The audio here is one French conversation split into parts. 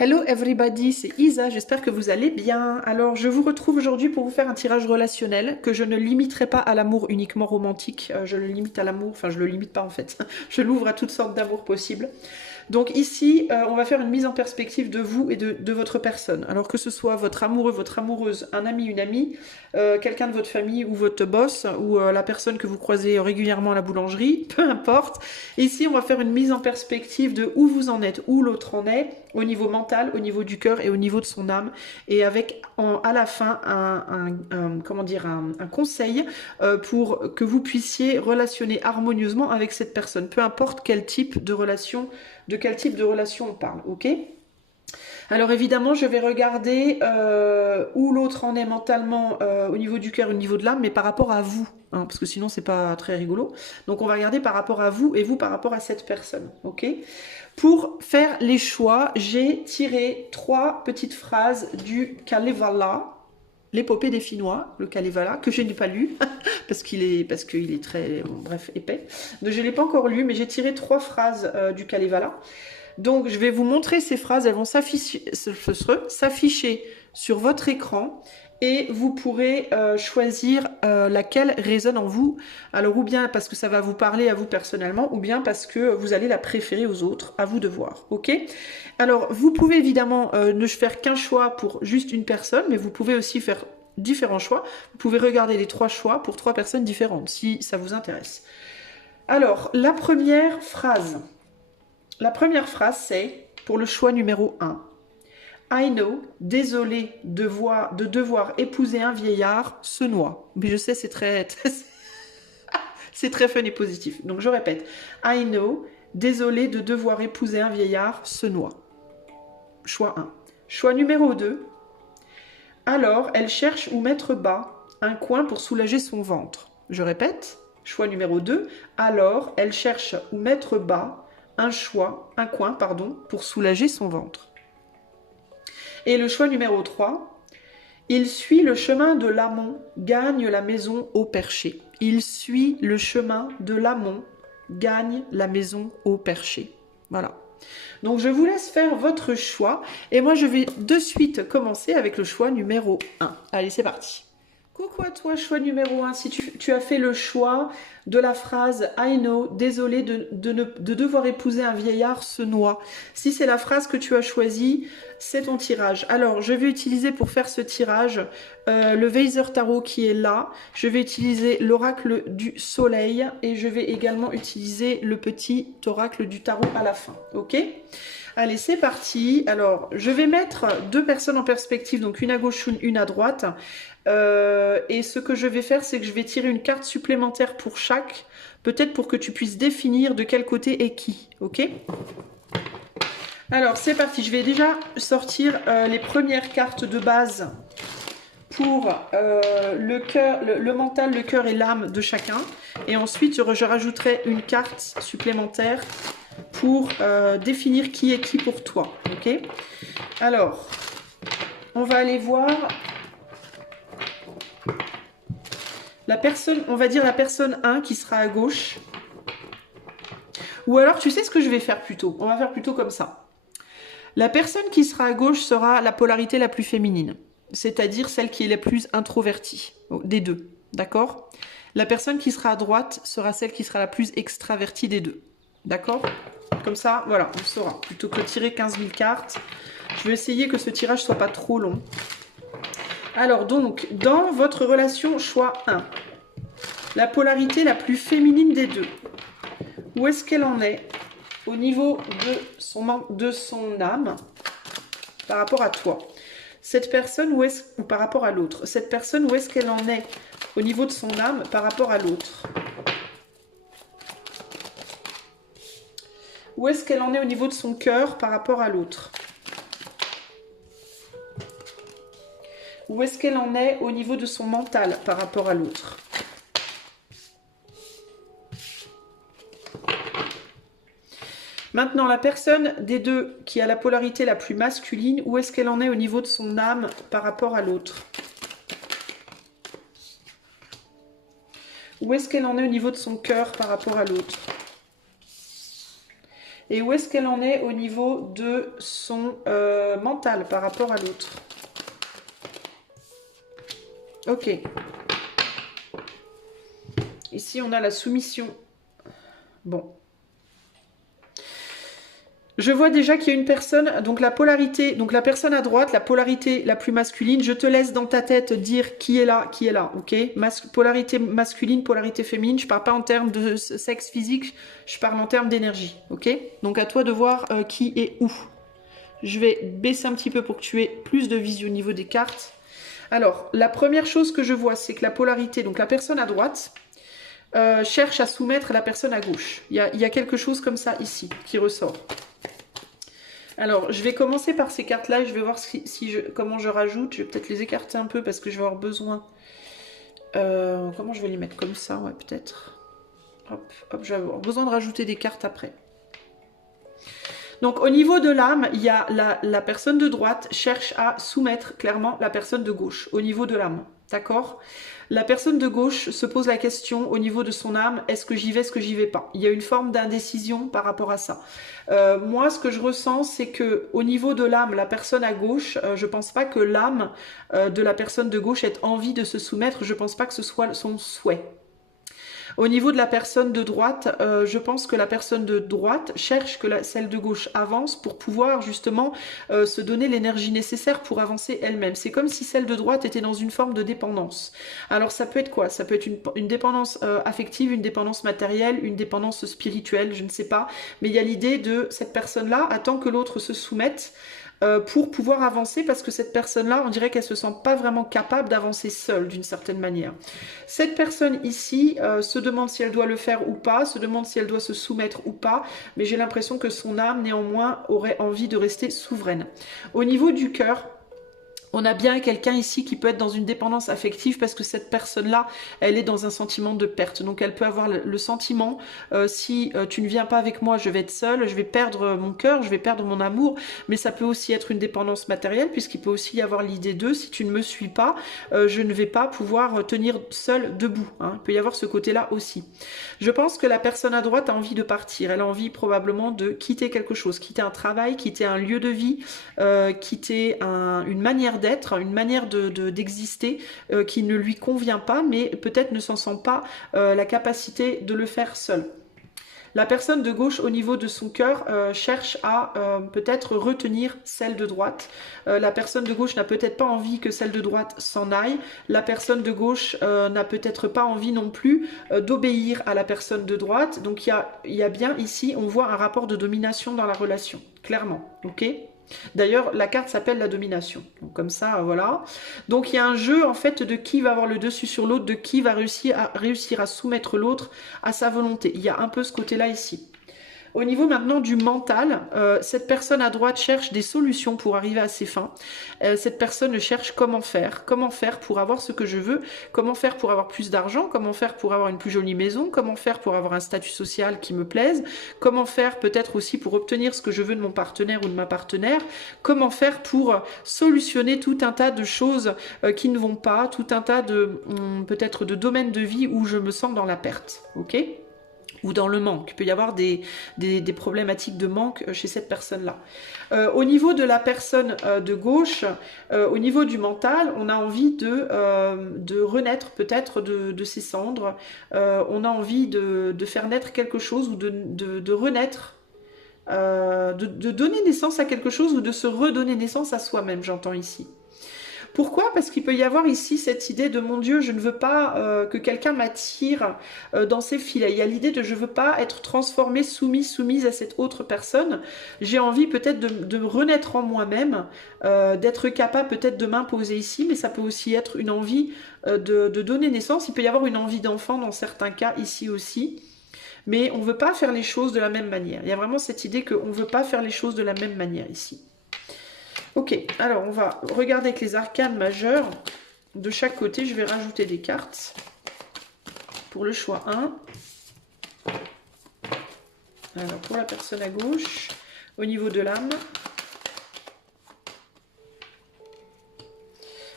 Hello everybody, c'est Isa, j'espère que vous allez bien. Alors je vous retrouve aujourd'hui pour vous faire un tirage relationnel que je ne limiterai pas à l'amour uniquement romantique, je le limite à l'amour, enfin je le limite pas en fait, je l'ouvre à toutes sortes d'amour possibles. Donc ici, on va faire une mise en perspective de vous et de votre personne. Alors que ce soit votre amoureux, votre amoureuse, un ami, une amie, quelqu'un de votre famille ou votre boss ou la personne que vous croisez régulièrement à la boulangerie, peu importe. Ici, on va faire une mise en perspective de où vous en êtes, où l'autre en est, au niveau mental, au niveau du cœur et au niveau de son âme. Et avec à la fin comment dire, un conseil pour que vous puissiez relationner harmonieusement avec cette personne, peu importe quel type de relation, de quel type de relation on parle, ok? Alors évidemment, je vais regarder où l'autre en est mentalement au niveau du cœur, au niveau de l'âme, mais par rapport à vous, hein, parce que sinon c'est pas très rigolo. Donc on va regarder par rapport à vous et vous par rapport à cette personne, ok? Pour faire les choix, j'ai tiré 3 petites phrases du Kalevala, l'épopée des Finnois, le Kalevala, que je n'ai pas lu parce qu'il est très, bon, bref, épais. Donc je l'ai pas encore lu, mais j'ai tiré 3 phrases du Kalevala. Donc, je vais vous montrer ces phrases. Elles vont s'afficher sur votre écran et vous pourrez choisir laquelle résonne en vous. Alors, ou bien parce que ça va vous parler à vous personnellement, ou bien parce que vous allez la préférer aux autres. À vous de voir, ok? Alors, vous pouvez évidemment ne faire qu'un choix pour juste une personne, mais vous pouvez aussi faire différents choix. Vous pouvez regarder les 3 choix pour 3 personnes différentes, si ça vous intéresse. Alors, la première phrase... La première phrase, c'est pour le choix numéro 1. I know, désolé de devoir épouser un vieillard, se noie. Mais je sais, c'est c'est très fun et positif. Donc je répète. I know, désolé de devoir épouser un vieillard, se noie. Choix 1. Choix numéro 2. Alors, elle cherche où mettre bas, un coin pour soulager son ventre. Je répète. Choix numéro 2. Alors, elle cherche où mettre bas, un coin, pour soulager son ventre. Et le choix numéro 3, il suit le chemin de l'amont, gagne la maison au perché. Il suit le chemin de l'amont, gagne la maison au perché. Voilà. Donc je vous laisse faire votre choix et moi je vais de suite commencer avec le choix numéro 1. Allez, c'est parti. Coucou à toi, choix numéro 1. Si tu as fait le choix de la phrase I know, désolé de devoir épouser un vieillard, se noie. Si c'est la phrase que tu as choisie, c'est ton tirage. Alors, je vais utiliser pour faire ce tirage le Weiser Tarot qui est là. Je vais utiliser l'oracle du soleil et je vais également utiliser le petit oracle du tarot à la fin. Ok ? Allez, c'est parti. Alors, je vais mettre 2 personnes en perspective, donc une à gauche, une à droite. Et ce que je vais faire, c'est que je vais tirer une carte supplémentaire pour chaque, peut-être pour que tu puisses définir de quel côté est qui, ok? Alors, c'est parti. Je vais déjà sortir les premières cartes de base pour le cœur, le mental, le cœur et l'âme de chacun. Et ensuite, je rajouterai une carte supplémentaire pour définir qui est qui pour toi, ok? Alors, on va aller voir la personne, on va dire la personne 1 qui sera à gauche. Ou alors, tu sais ce que je vais faire plutôt? On va faire plutôt comme ça. La personne qui sera à gauche sera la polarité la plus féminine, c'est-à-dire celle qui est la plus introvertie, des deux, d'accord? La personne qui sera à droite sera celle qui sera la plus extravertie des deux, d'accord? Comme ça, voilà, on saura. Plutôt que de tirer 15 000 cartes, je vais essayer que ce tirage soit pas trop long. Alors donc, dans votre relation choix 1, la polarité la plus féminine des deux, où est-ce qu'elle en est au niveau de son âme par rapport à toi? Cette personne, ou par rapport à l'autre? Cette personne, où est-ce qu'elle en est au niveau de son âme par rapport à l'autre? Où est-ce qu'elle en est au niveau de son cœur par rapport à l'autre? Où est-ce qu'elle en est au niveau de son mental par rapport à l'autre? Maintenant, la personne des deux qui a la polarité la plus masculine, où est-ce qu'elle en est au niveau de son âme par rapport à l'autre? Où est-ce qu'elle en est au niveau de son cœur par rapport à l'autre? Et où est-ce qu'elle en est au niveau de son mental par rapport à l'autre? Ok. Ici, on a la soumission. Bon. Je vois déjà qu'il y a une personne, donc la polarité, donc la personne à droite, la polarité la plus masculine, je te laisse dans ta tête dire qui est là, ok? Polarité masculine, polarité féminine, je parle pas en termes de sexe physique, je parle en termes d'énergie, ok? Donc à toi de voir qui est où. Je vais baisser un petit peu pour que tu aies plus de visu au niveau des cartes. Alors, la première chose que je vois, c'est que la polarité, donc la personne à droite, cherche à soumettre la personne à gauche. Il y a quelque chose comme ça ici qui ressort. Alors, je vais commencer par ces cartes-là et je vais voir comment je rajoute. Je vais peut-être les écarter un peu parce que je vais avoir besoin... comment je vais les mettre? Comme ça, ouais, peut-être. Hop, hop, je vais avoir besoin de rajouter des cartes après. Donc, au niveau de l'âme, il y a la personne de droite cherche à soumettre clairement la personne de gauche au niveau de l'âme. D'accord? La personne de gauche se pose la question au niveau de son âme, est-ce que j'y vais, est-ce que j'y vais pas? Il y a une forme d'indécision par rapport à ça. Moi, ce que je ressens, c'est que au niveau de l'âme, la personne à gauche, je pense pas que l'âme de la personne de gauche ait envie de se soumettre, je pense pas que ce soit son souhait. Au niveau de la personne de droite, je pense que la personne de droite cherche que celle de gauche avance pour pouvoir justement se donner l'énergie nécessaire pour avancer elle-même. C'est comme si celle de droite était dans une forme de dépendance. Alors ça peut être quoi? Ça peut être une dépendance affective, une dépendance matérielle, une dépendance spirituelle, je ne sais pas. Mais il y a l'idée de cette personne-là attend que l'autre se soumette pour pouvoir avancer, parce que cette personne-là, on dirait qu'elle se sent pas vraiment capable d'avancer seule d'une certaine manière. Cette personne ici se demande si elle doit le faire ou pas, se demande si elle doit se soumettre ou pas, mais j'ai l'impression que son âme néanmoins aurait envie de rester souveraine. Au niveau du cœur, on a bien quelqu'un ici qui peut être dans une dépendance affective parce que cette personne-là, elle est dans un sentiment de perte. Donc elle peut avoir le sentiment, si tu ne viens pas avec moi, je vais être seule, je vais perdre mon cœur, je vais perdre mon amour. Mais ça peut aussi être une dépendance matérielle puisqu'il peut aussi y avoir l'idée de, si tu ne me suis pas, je ne vais pas pouvoir tenir seule debout. Hein. Il peut y avoir ce côté-là aussi. Je pense que la personne à droite a envie de partir. Elle a envie probablement de quitter quelque chose, quitter un travail, quitter un lieu de vie, quitter une manière d'être, une manière d'exister qui ne lui convient pas, mais peut-être ne s'en sent pas la capacité de le faire seule. La personne de gauche, au niveau de son cœur, cherche à peut-être retenir celle de droite. La personne de gauche n'a peut-être pas envie que celle de droite s'en aille. La personne de gauche n'a peut-être pas envie non plus d'obéir à la personne de droite. Donc il y a bien ici, on voit un rapport de domination dans la relation, clairement. Ok ? D'ailleurs, la carte s'appelle la domination. Donc, comme ça, voilà. Donc, il y a un jeu, en fait, de qui va avoir le dessus sur l'autre, de qui va réussir à soumettre l'autre à sa volonté. Il y a un peu ce côté-là ici. Au niveau maintenant du mental, cette personne à droite cherche des solutions pour arriver à ses fins. Cette personne cherche comment faire pour avoir ce que je veux, comment faire pour avoir plus d'argent, comment faire pour avoir une plus jolie maison, comment faire pour avoir un statut social qui me plaise, comment faire peut-être aussi pour obtenir ce que je veux de mon partenaire ou de ma partenaire, comment faire pour solutionner tout un tas de choses qui ne vont pas, tout un tas de peut-être de domaines de vie où je me sens dans la perte, ok ? Ou dans le manque. Il peut y avoir des problématiques de manque chez cette personne-là. Au niveau de la personne de gauche, au niveau du mental, on a envie de renaître peut-être de ses cendres. On a envie de faire naître quelque chose ou de renaître, de donner naissance à quelque chose ou de se redonner naissance à soi-même, j'entends ici. Pourquoi? Parce qu'il peut y avoir ici cette idée de mon Dieu, je ne veux pas que quelqu'un m'attire dans ses filets. Il y a l'idée de je ne veux pas être transformée, soumise à cette autre personne. J'ai envie peut-être de me renaître en moi-même, d'être capable peut-être de m'imposer ici, mais ça peut aussi être une envie de donner naissance. Il peut y avoir une envie d'enfant dans certains cas ici aussi. Mais on ne veut pas faire les choses de la même manière. Il y a vraiment cette idée qu'on ne veut pas faire les choses de la même manière ici. Ok, alors on va regarder avec les arcanes majeurs. De chaque côté, je vais rajouter des cartes. Pour le choix 1. Alors pour la personne à gauche, au niveau de l'âme.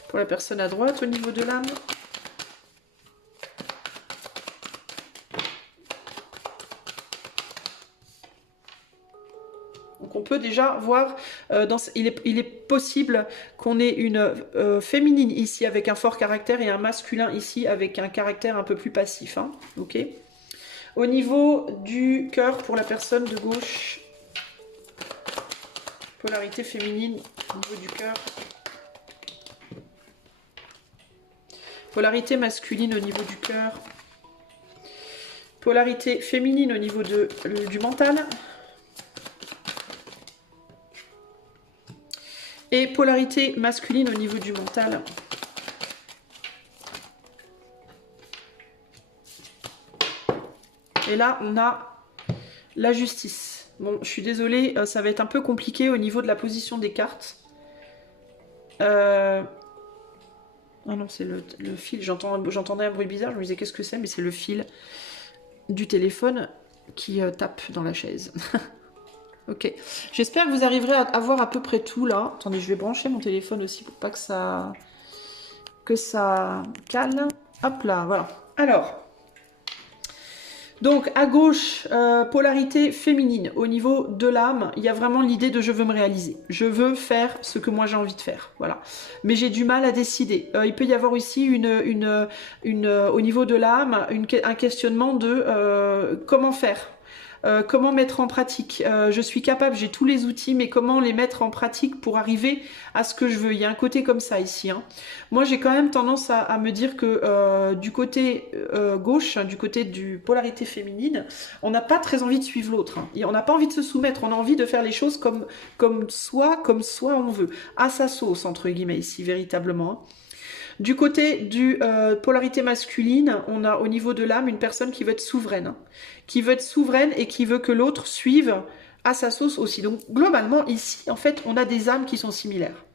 Pour la personne à droite, au niveau de l'âme. peut déjà voir, il est possible qu'on ait une féminine ici avec un fort caractère et un masculin ici avec un caractère un peu plus passif. Hein, ok. Au niveau du cœur pour la personne de gauche, polarité féminine au niveau du cœur. Polarité masculine au niveau du cœur. Polarité féminine au niveau du mental. Et polarité masculine au niveau du mental. Et là, on a la justice. Bon, je suis désolée, ça va être un peu compliqué au niveau de la position des cartes. Ah non, c'est le fil. J'entendais un bruit bizarre, je me disais qu'est-ce que c'est, mais c'est le fil du téléphone qui tape dans la chaise. Ok. J'espère que vous arriverez à voir à peu près tout là. Attendez, je vais brancher mon téléphone aussi pour pas que ça cale. Hop là, voilà. Alors, donc à gauche, polarité féminine. Au niveau de l'âme, il y a vraiment l'idée de je veux me réaliser. Je veux faire ce que moi j'ai envie de faire. Voilà. Mais j'ai du mal à décider. Il peut y avoir ici au niveau de l'âme un questionnement de comment faire. Comment mettre en pratique. Je suis capable, j'ai tous les outils, mais comment les mettre en pratique pour arriver à ce que je veux. Il y a un côté comme ça ici. Hein. Moi, j'ai quand même tendance à me dire que du côté gauche, du côté du polarité féminine, on n'a pas très envie de suivre l'autre. Hein. On n'a pas envie de se soumettre, on a envie de faire les choses comme soi on veut. À sa sauce, entre guillemets, ici, véritablement. Hein. Du côté du polarité masculine, on a au niveau de l'âme une personne qui veut être souveraine. Hein, qui veut être souveraine et qui veut que l'autre suive à sa sauce aussi. Donc globalement ici, en fait, on a des âmes qui sont similaires.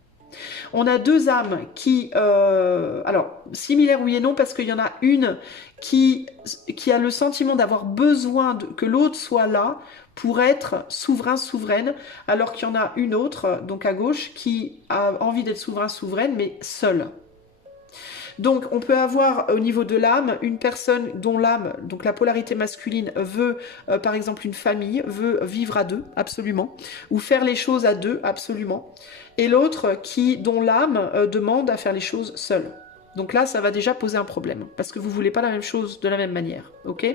On a deux âmes qui... alors, similaires oui et non, parce qu'il y en a une qui a le sentiment d'avoir besoin que l'autre soit là pour être souveraine, alors qu'il y en a une autre, donc à gauche, qui a envie d'être souveraine, mais seule. Donc on peut avoir au niveau de l'âme une personne dont l'âme, donc la polarité masculine, veut par exemple une famille, veut vivre à deux, absolument, ou faire les choses à deux, absolument, et l'autre dont l'âme demande à faire les choses seule. Donc là, ça va déjà poser un problème, parce que vous ne voulez pas la même chose de la même manière, ok ?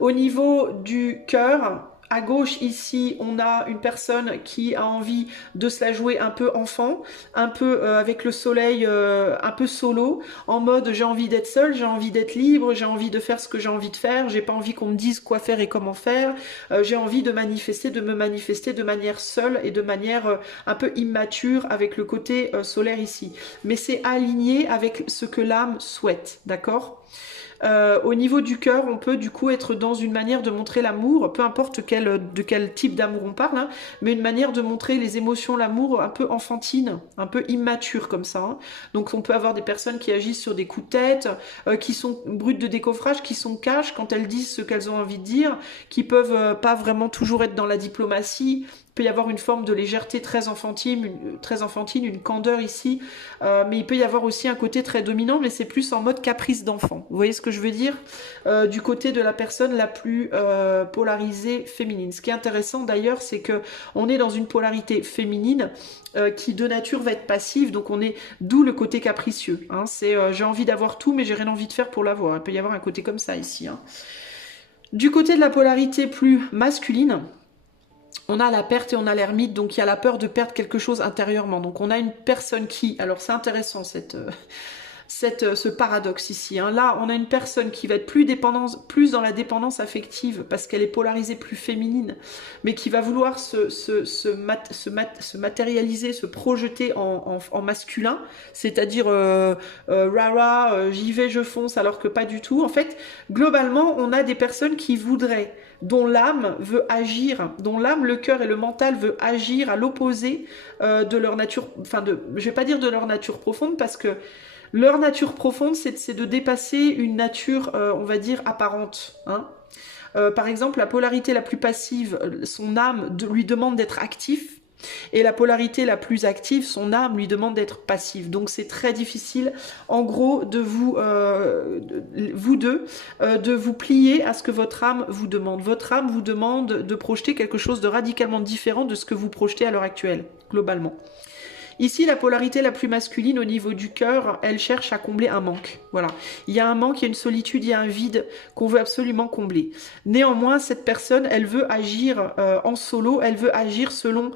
Au niveau du cœur, à gauche ici, on a une personne qui a envie de se la jouer un peu enfant, un peu avec le soleil, un peu solo, en mode j'ai envie d'être seule, j'ai envie d'être libre, j'ai envie de faire ce que j'ai envie de faire, j'ai pas envie qu'on me dise quoi faire et comment faire, j'ai envie de me manifester de manière seule et de manière un peu immature avec le côté solaire ici. Mais c'est aligné avec ce que l'âme souhaite, d'accord ? Au niveau du cœur, on peut du coup être dans une manière de montrer l'amour, peu importe de quel type d'amour on parle, hein, mais une manière de montrer les émotions, l'amour un peu enfantine, un peu immature comme ça. Hein. Donc on peut avoir des personnes qui agissent sur des coups de tête, qui sont brutes de décoffrage, qui sont cash quand elles disent ce qu'elles ont envie de dire, qui peuvent pas vraiment toujours être dans la diplomatie. Il peut y avoir une forme de légèreté très enfantine, une candeur ici, mais il peut y avoir aussi un côté très dominant, mais c'est plus en mode caprice d'enfant. Vous voyez ce que je veux dire ? Du côté de la personne la plus polarisée féminine. Ce qui est intéressant d'ailleurs, c'est que on est dans une polarité féminine qui de nature va être passive, donc on est d'où le côté capricieux. Hein, c'est j'ai envie d'avoir tout, mais j'ai rien envie de faire pour l'avoir. Il peut y avoir un côté comme ça ici. Hein. Du côté de la polarité plus masculine, on a la perte et on a l'ermite, donc il y a la peur de perdre quelque chose intérieurement. Donc on a une personne qui, alors c'est intéressant ce paradoxe ici. Hein. Là, on a une personne qui va être plus dans la dépendance affective parce qu'elle est polarisée plus féminine, mais qui va vouloir se matérialiser, se projeter en masculin, c'est-à-dire rara, j'y vais, je fonce, alors que pas du tout. En fait, globalement, on a des personnes qui voudraient, dont l'âme veut agir, dont l'âme, le cœur et le mental veut agir à l'opposé de leur nature, je vais pas dire de leur nature profonde, parce que leur nature profonde, c'est de dépasser une nature, on va dire, apparente. Hein. Par exemple, la polarité la plus passive, son âme lui demande d'être actif, Et la polarité la plus active, son âme lui demande d'être passive. Donc c'est très difficile, en gros, de vous, vous deux, de vous plier à ce que votre âme vous demande. Votre âme vous demande de projeter quelque chose de radicalement différent de ce que vous projetez à l'heure actuelle, globalement. Ici, la polarité la plus masculine au niveau du cœur, elle cherche à combler un manque. Voilà. Il y a un manque, il y a une solitude, il y a un vide qu'on veut absolument combler. Néanmoins, cette personne, elle veut agir en solo, elle veut agir selon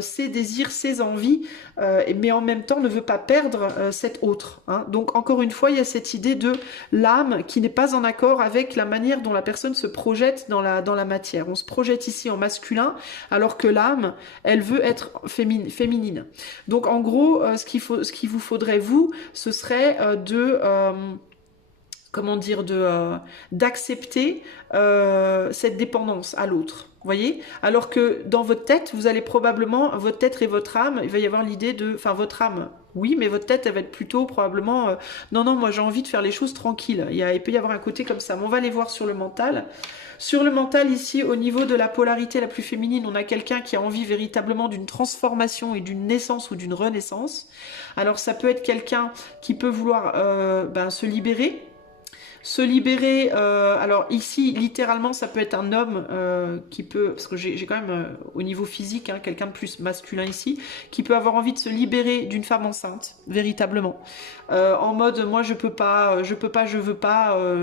ses désirs, ses envies, mais en même temps ne veut pas perdre cet autre. Hein. Donc, encore une fois, il y a cette idée de l'âme qui n'est pas en accord avec la manière dont la personne se projette dans la matière. On se projette ici en masculin, alors que l'âme, elle veut être féminine. Donc en gros, ce qu'il vous faudrait, vous, ce serait d'accepter cette dépendance à l'autre. Vous voyez? Alors que dans votre tête, vous allez probablement, votre tête et votre âme, il va y avoir l'idée de... Enfin, votre âme, oui, mais votre tête, elle va être plutôt probablement... non, non, moi j'ai envie de faire les choses tranquilles. Il peut y avoir un côté comme ça. Mais on va aller voir sur le mental. Sur le mental, ici, au niveau de la polarité la plus féminine, on a quelqu'un qui a envie véritablement d'une transformation et d'une naissance ou d'une renaissance. Alors, ça peut être quelqu'un qui peut vouloir se libérer. Alors ici, littéralement, ça peut être un homme qui peut, parce que j'ai quand même, au niveau physique, hein, quelqu'un de plus masculin ici, qui peut avoir envie de se libérer d'une femme enceinte, véritablement. En mode, moi je veux pas,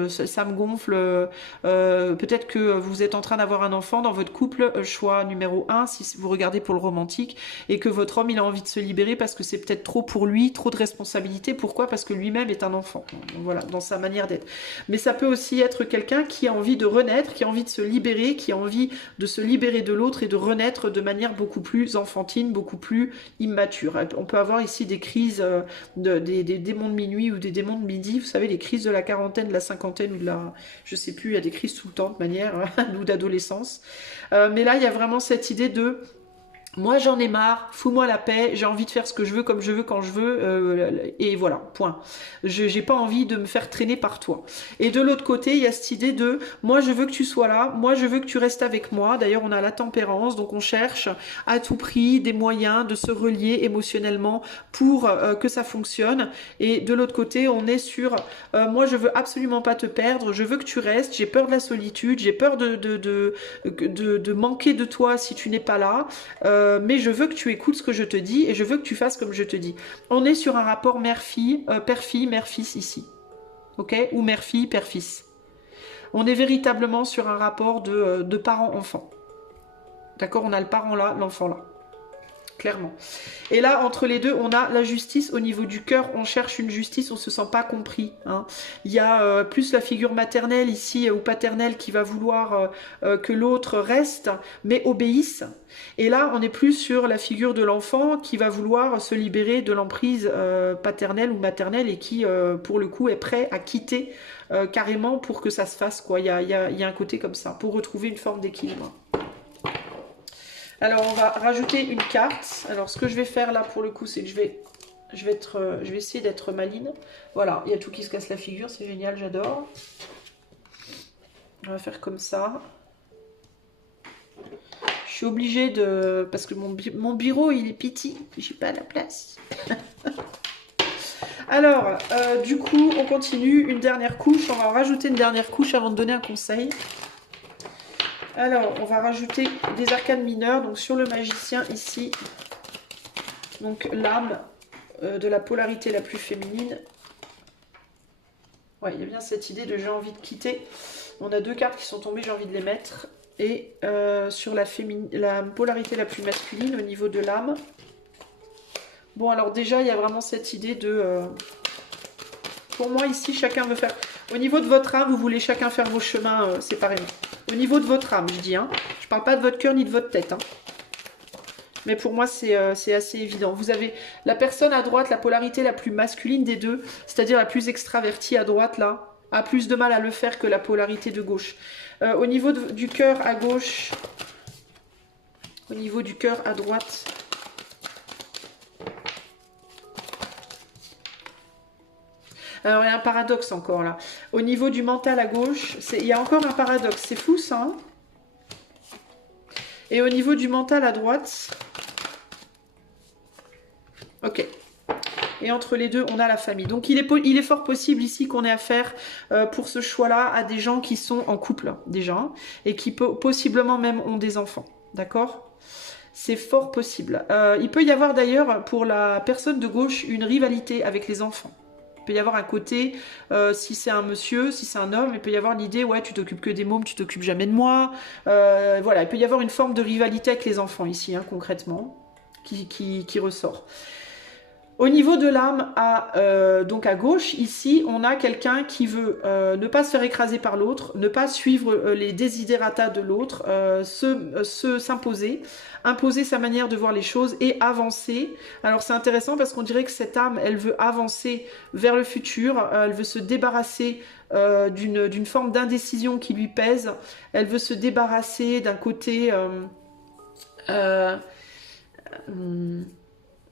ça me gonfle. Peut-être que vous êtes en train d'avoir un enfant dans votre couple, choix numéro 1, si vous regardez pour le romantique, et que votre homme, il a envie de se libérer parce que c'est peut-être trop pour lui, trop de responsabilité. Pourquoi? Parce que lui-même est un enfant. Donc, voilà, dans sa manière d'être. Mais ça peut aussi être quelqu'un qui a envie de renaître, qui a envie de se libérer, qui a envie de se libérer de l'autre et de renaître de manière beaucoup plus enfantine, beaucoup plus immature. On peut avoir ici des crises, des démons de minuit ou des démons de midi, vous savez, les crises de la quarantaine, de la cinquantaine ou de la... je sais plus, il y a des crises tout le temps de manière, ou d'adolescence. Mais là, il y a vraiment cette idée de... Moi j'en ai marre, fous-moi la paix, j'ai envie de faire ce que je veux, comme je veux, quand je veux, et voilà, point. J'ai pas envie de me faire traîner par toi. Et de l'autre côté, il y a cette idée de, moi je veux que tu sois là, moi je veux que tu restes avec moi. D'ailleurs on a la tempérance, donc on cherche à tout prix des moyens de se relier émotionnellement pour que ça fonctionne. Et de l'autre côté, on est sur, moi je veux absolument pas te perdre, je veux que tu restes, j'ai peur de la solitude, j'ai peur de manquer de toi si tu n'es pas là. Mais je veux que tu écoutes ce que je te dis et je veux que tu fasses comme je te dis. On est sur un rapport mère-fille, père-fille, mère-fils ici. Ok? Ou mère-fille, père-fils. On est véritablement sur un rapport de parent-enfant. D'accord? On a le parent là, l'enfant là. Clairement. Et là, entre les deux, on a la justice. Au niveau du cœur, on cherche une justice, on se sent pas compris. Hein. Il y a plus la figure maternelle ici ou paternelle qui va vouloir que l'autre reste, mais obéisse. Et là, on est plus sur la figure de l'enfant qui va vouloir se libérer de l'emprise paternelle ou maternelle et qui, pour le coup, est prêt à quitter carrément pour que ça se fasse, quoi. Il y a un côté comme ça, pour retrouver une forme d'équilibre. Alors, on va rajouter une carte. Alors, ce que je vais faire là, pour le coup, c'est que je vais essayer d'être maline. Voilà, il y a tout qui se casse la figure, c'est génial, j'adore. On va faire comme ça. Je suis obligée de... Parce que mon bureau, il est petit. J'ai pas la place. Alors, du coup, on continue. Une dernière couche. On va rajouter une dernière couche avant de donner un conseil. Alors, on va rajouter des arcanes mineures. Donc, sur le magicien, ici, donc l'âme de la polarité la plus féminine. Ouais, il y a bien cette idée de j'ai envie de quitter. On a deux cartes qui sont tombées, j'ai envie de les mettre. Et sur la polarité la plus masculine, au niveau de l'âme. Bon, alors déjà, il y a vraiment cette idée de... pour moi, ici, chacun veut faire... Au niveau de votre âme, vous voulez chacun faire vos chemins séparément. Au niveau de votre âme, je dis. Hein. Je ne parle pas de votre cœur ni de votre tête. Hein. Mais pour moi, c'est assez évident. Vous avez la personne à droite, la polarité la plus masculine des deux, c'est-à-dire la plus extravertie à droite, là, a plus de mal à le faire que la polarité de gauche. Au niveau du cœur à gauche, au niveau du cœur à droite... Alors, il y a un paradoxe encore là. Au niveau du mental à gauche, il y a encore un paradoxe. C'est fou ça. Hein. Et au niveau du mental à droite, Ok. Et entre les deux, on a la famille. Donc, il est fort possible ici qu'on ait affaire pour ce choix-là à des gens qui sont en couple déjà hein, et qui possiblement même ont des enfants. D'accord? C'est fort possible. Il peut y avoir d'ailleurs pour la personne de gauche une rivalité avec les enfants. Il peut y avoir un côté, si c'est un monsieur, si c'est un homme, il peut y avoir l'idée, ouais, tu t'occupes que des mômes, tu t'occupes jamais de moi. Voilà, il peut y avoir une forme de rivalité avec les enfants ici, hein, concrètement, qui ressort. Au niveau de l'âme, donc à gauche, ici, on a quelqu'un qui veut ne pas se faire écraser par l'autre, ne pas suivre les desiderata de l'autre, s'imposer, imposer sa manière de voir les choses et avancer. Alors c'est intéressant parce qu'on dirait que cette âme, elle veut avancer vers le futur, elle veut se débarrasser d'une forme d'indécision qui lui pèse, elle veut se débarrasser d'un côté...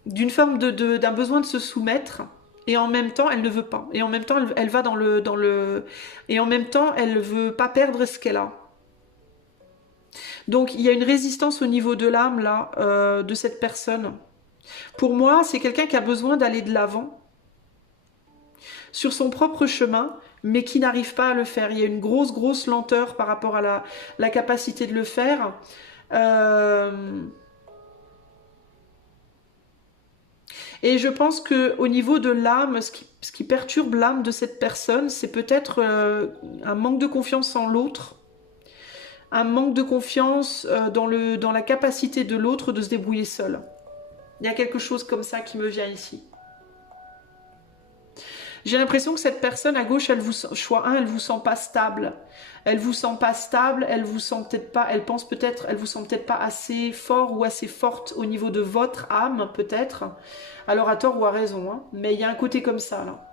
d'une forme d'un besoin de se soumettre et en même temps elle ne veut pas et en même temps elle va dans le et en même temps elle veut pas perdre ce qu'elle a. Donc il y a une résistance au niveau de l'âme là de cette personne. Pour moi c'est quelqu'un qui a besoin d'aller de l'avant sur son propre chemin mais qui n'arrive pas à le faire. Il y a une grosse lenteur par rapport à la capacité de le faire. Et je pense qu'au niveau de l'âme, ce qui perturbe l'âme de cette personne, c'est peut-être un manque de confiance en l'autre, un manque de confiance dans la capacité de l'autre de se débrouiller seul. Il y a quelque chose comme ça qui me vient ici. J'ai l'impression que cette personne à gauche, choix 1, elle vous sent pas stable. Elle vous sent pas stable, elle vous sent peut-être pas, elle vous sent peut-être pas assez fort ou assez forte au niveau de votre âme, peut-être. Alors à tort ou à raison, hein. Mais il y a un côté comme ça, là.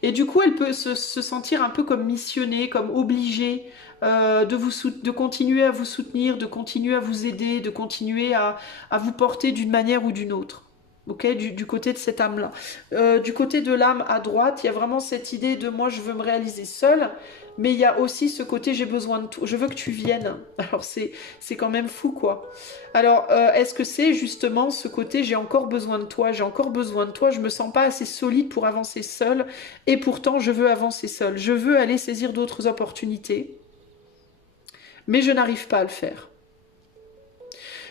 Et du coup, elle peut se sentir un peu comme missionnée, comme obligée de continuer à vous soutenir, de continuer à vous aider, de continuer à vous porter d'une manière ou d'une autre. Ok, du côté de cette âme-là. Du côté de l'âme à droite, il y a vraiment cette idée de moi, je veux me réaliser seule, mais il y a aussi ce côté j'ai besoin de toi, je veux que tu viennes. Alors c'est quand même fou quoi. Alors est-ce que c'est justement ce côté j'ai encore besoin de toi, je me sens pas assez solide pour avancer seule et pourtant je veux avancer seule, je veux aller saisir d'autres opportunités, mais je n'arrive pas à le faire.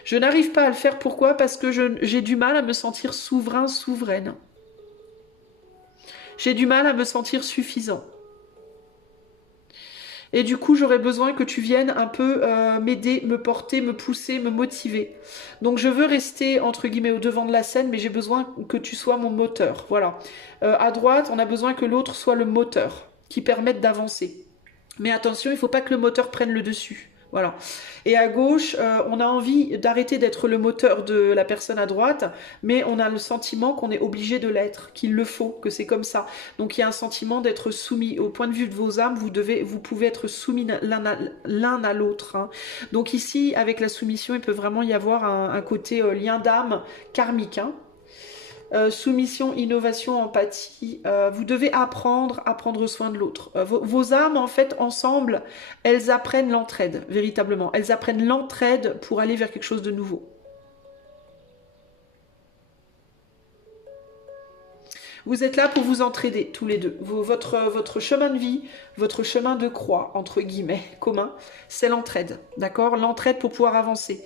Je n'arrive pas à le faire, pourquoi? Parce que j'ai du mal à me sentir souverain, souveraine. J'ai du mal à me sentir suffisant. Et du coup, j'aurais besoin que tu viennes un peu m'aider, me porter, me pousser, me motiver. Donc je veux rester, entre guillemets, au devant de la scène, mais j'ai besoin que tu sois mon moteur. Voilà. À droite, on a besoin que l'autre soit le moteur, qui permette d'avancer. Mais attention, il ne faut pas que le moteur prenne le dessus. Voilà. Et à gauche, on a envie d'arrêter d'être le moteur de la personne à droite, mais on a le sentiment qu'on est obligé de l'être, qu'il le faut, que c'est comme ça. Donc il y a un sentiment d'être soumis. Au point de vue de vos âmes, vous pouvez être soumis l'un à l'autre. Hein. Donc ici, avec la soumission, il peut vraiment y avoir un côté lien d'âme karmique. Hein. Soumission, innovation, empathie. Vous devez apprendre à prendre soin de l'autre. Vos âmes, en fait, ensemble, elles apprennent l'entraide, véritablement. Elles apprennent l'entraide pour aller vers quelque chose de nouveau. Vous êtes là pour vous entraider, tous les deux. Votre chemin de vie, votre chemin de croix, entre guillemets, commun, c'est l'entraide, d'accord? L'entraide pour pouvoir avancer.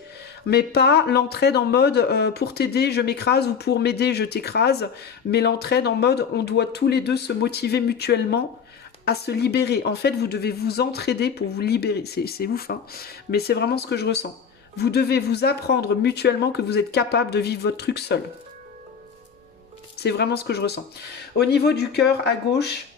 Mais pas l'entraide en mode pour t'aider je m'écrase ou pour m'aider je t'écrase, mais l'entraide en mode on doit tous les deux se motiver mutuellement à se libérer. En fait, vous devez vous entraider pour vous libérer. C'est ouf, hein, mais c'est vraiment ce que je ressens. Vous devez vous apprendre mutuellement que vous êtes capable de vivre votre truc seul. C'est vraiment ce que je ressens. Au niveau du cœur à gauche,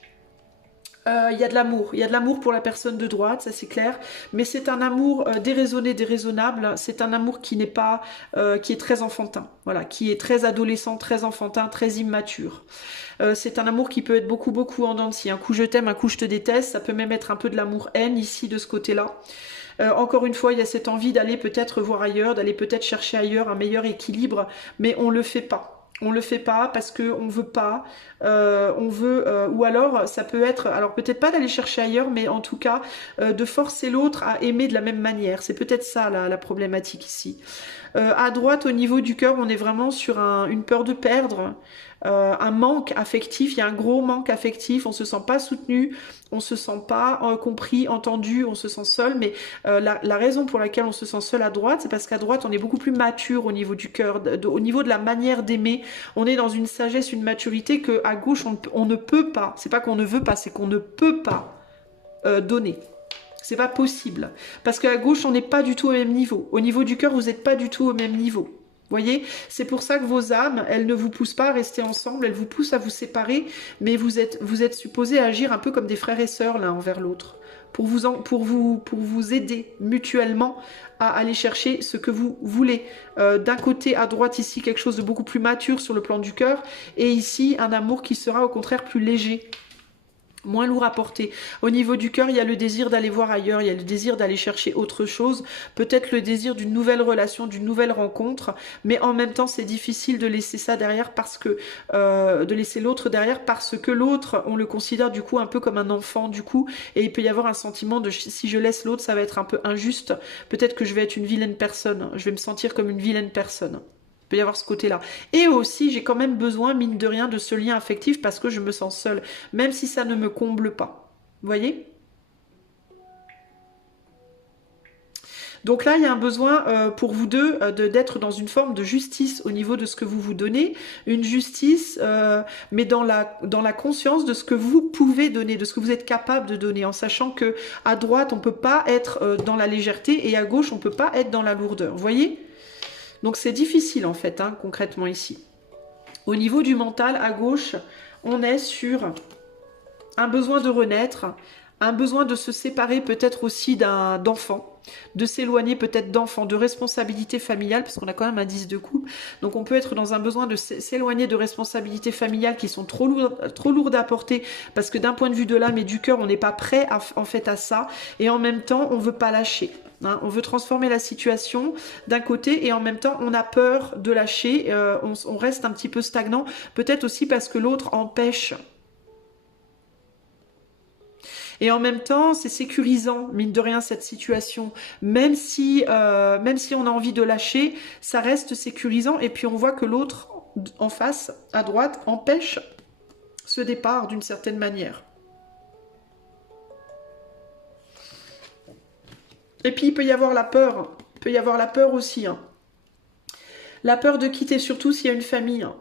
il y a de l'amour. Il y a de l'amour pour la personne de droite, ça c'est clair. Mais c'est un amour déraisonné, déraisonnable. C'est un amour qui n'est pas, qui est très enfantin. Voilà, qui est très adolescent, très enfantin, très immature. C'est un amour qui peut être beaucoup en dents de scie. Un coup je t'aime, un coup je te déteste. Ça peut même être un peu de l'amour-haine ici de ce côté-là. Encore une fois, il y a cette envie d'aller peut-être voir ailleurs, d'aller peut-être chercher ailleurs un meilleur équilibre, mais on le fait pas. On le fait pas parce que on veut pas, on veut, ou alors ça peut être, alors peut-être pas d'aller chercher ailleurs, mais en tout cas de forcer l'autre à aimer de la même manière. C'est peut-être ça la problématique ici. À droite, au niveau du cœur, on est vraiment sur une peur de perdre, un manque affectif. Il y a un gros manque affectif. On se sent pas soutenu, on se sent pas compris, entendu, on se sent seul. Mais la raison pour laquelle on se sent seul à droite, c'est parce qu'à droite, on est beaucoup plus mature au niveau du cœur, au niveau de la manière d'aimer. On est dans une sagesse, une maturité que à gauche, on ne peut pas. C'est pas qu'on ne veut pas, c'est qu'on ne peut pas donner. C'est pas possible. Parce qu'à gauche, on n'est pas du tout au même niveau. Au niveau du cœur, vous n'êtes pas du tout au même niveau. Voyez, c'est pour ça que vos âmes, elles ne vous poussent pas à rester ensemble, elles vous poussent à vous séparer, mais vous êtes supposés agir un peu comme des frères et sœurs l'un envers l'autre, pour vous aider mutuellement à aller chercher ce que vous voulez. D'un côté, à droite, ici, quelque chose de beaucoup plus mature sur le plan du cœur, et ici, un amour qui sera au contraire plus léger. Moins lourd à porter. Au niveau du cœur, il y a le désir d'aller voir ailleurs, il y a le désir d'aller chercher autre chose, peut-être le désir d'une nouvelle relation, d'une nouvelle rencontre, mais en même temps, c'est difficile de laisser ça derrière parce que, de laisser l'autre derrière parce que l'autre, on le considère du coup un peu comme un enfant du coup, et il peut y avoir un sentiment de si je laisse l'autre, ça va être un peu injuste, peut-être que je vais être une vilaine personne, je vais me sentir comme une vilaine personne. Il peut y avoir ce côté-là. Et aussi, j'ai quand même besoin, mine de rien, de ce lien affectif parce que je me sens seule, même si ça ne me comble pas. Vous voyez? Donc là, il y a un besoin pour vous deux d'être dans une forme de justice au niveau de ce que vous vous donnez. Une justice, mais dans la conscience de ce que vous pouvez donner, de ce que vous êtes capable de donner, en sachant que à droite, on ne peut pas être dans la légèreté et à gauche, on ne peut pas être dans la lourdeur. Vous voyez? Donc c'est difficile en fait, hein, concrètement ici. Au niveau du mental, à gauche, on est sur un besoin de renaître, un besoin de se séparer peut-être aussi d'enfant, de s'éloigner peut-être d'enfant, de responsabilité familiale, parce qu'on a quand même un 10 de coupe. Donc on peut être dans un besoin de s'éloigner de responsabilités familiales qui sont trop lourdes à porter, parce que d'un point de vue de l'âme et du cœur, on n'est pas prêt en fait à ça, et en même temps, on ne veut pas lâcher. Hein, on veut transformer la situation d'un côté et en même temps on a peur de lâcher, on reste un petit peu stagnant, peut-être aussi parce que l'autre empêche. Et en même temps, c'est sécurisant, mine de rien, cette situation. Même si on a envie de lâcher, ça reste sécurisant. Et puis on voit que l'autre, en face, à droite, empêche ce départ d'une certaine manière. Et puis il peut y avoir la peur. Il peut y avoir la peur aussi. Hein. La peur de quitter, surtout s'il y a une famille. Hein.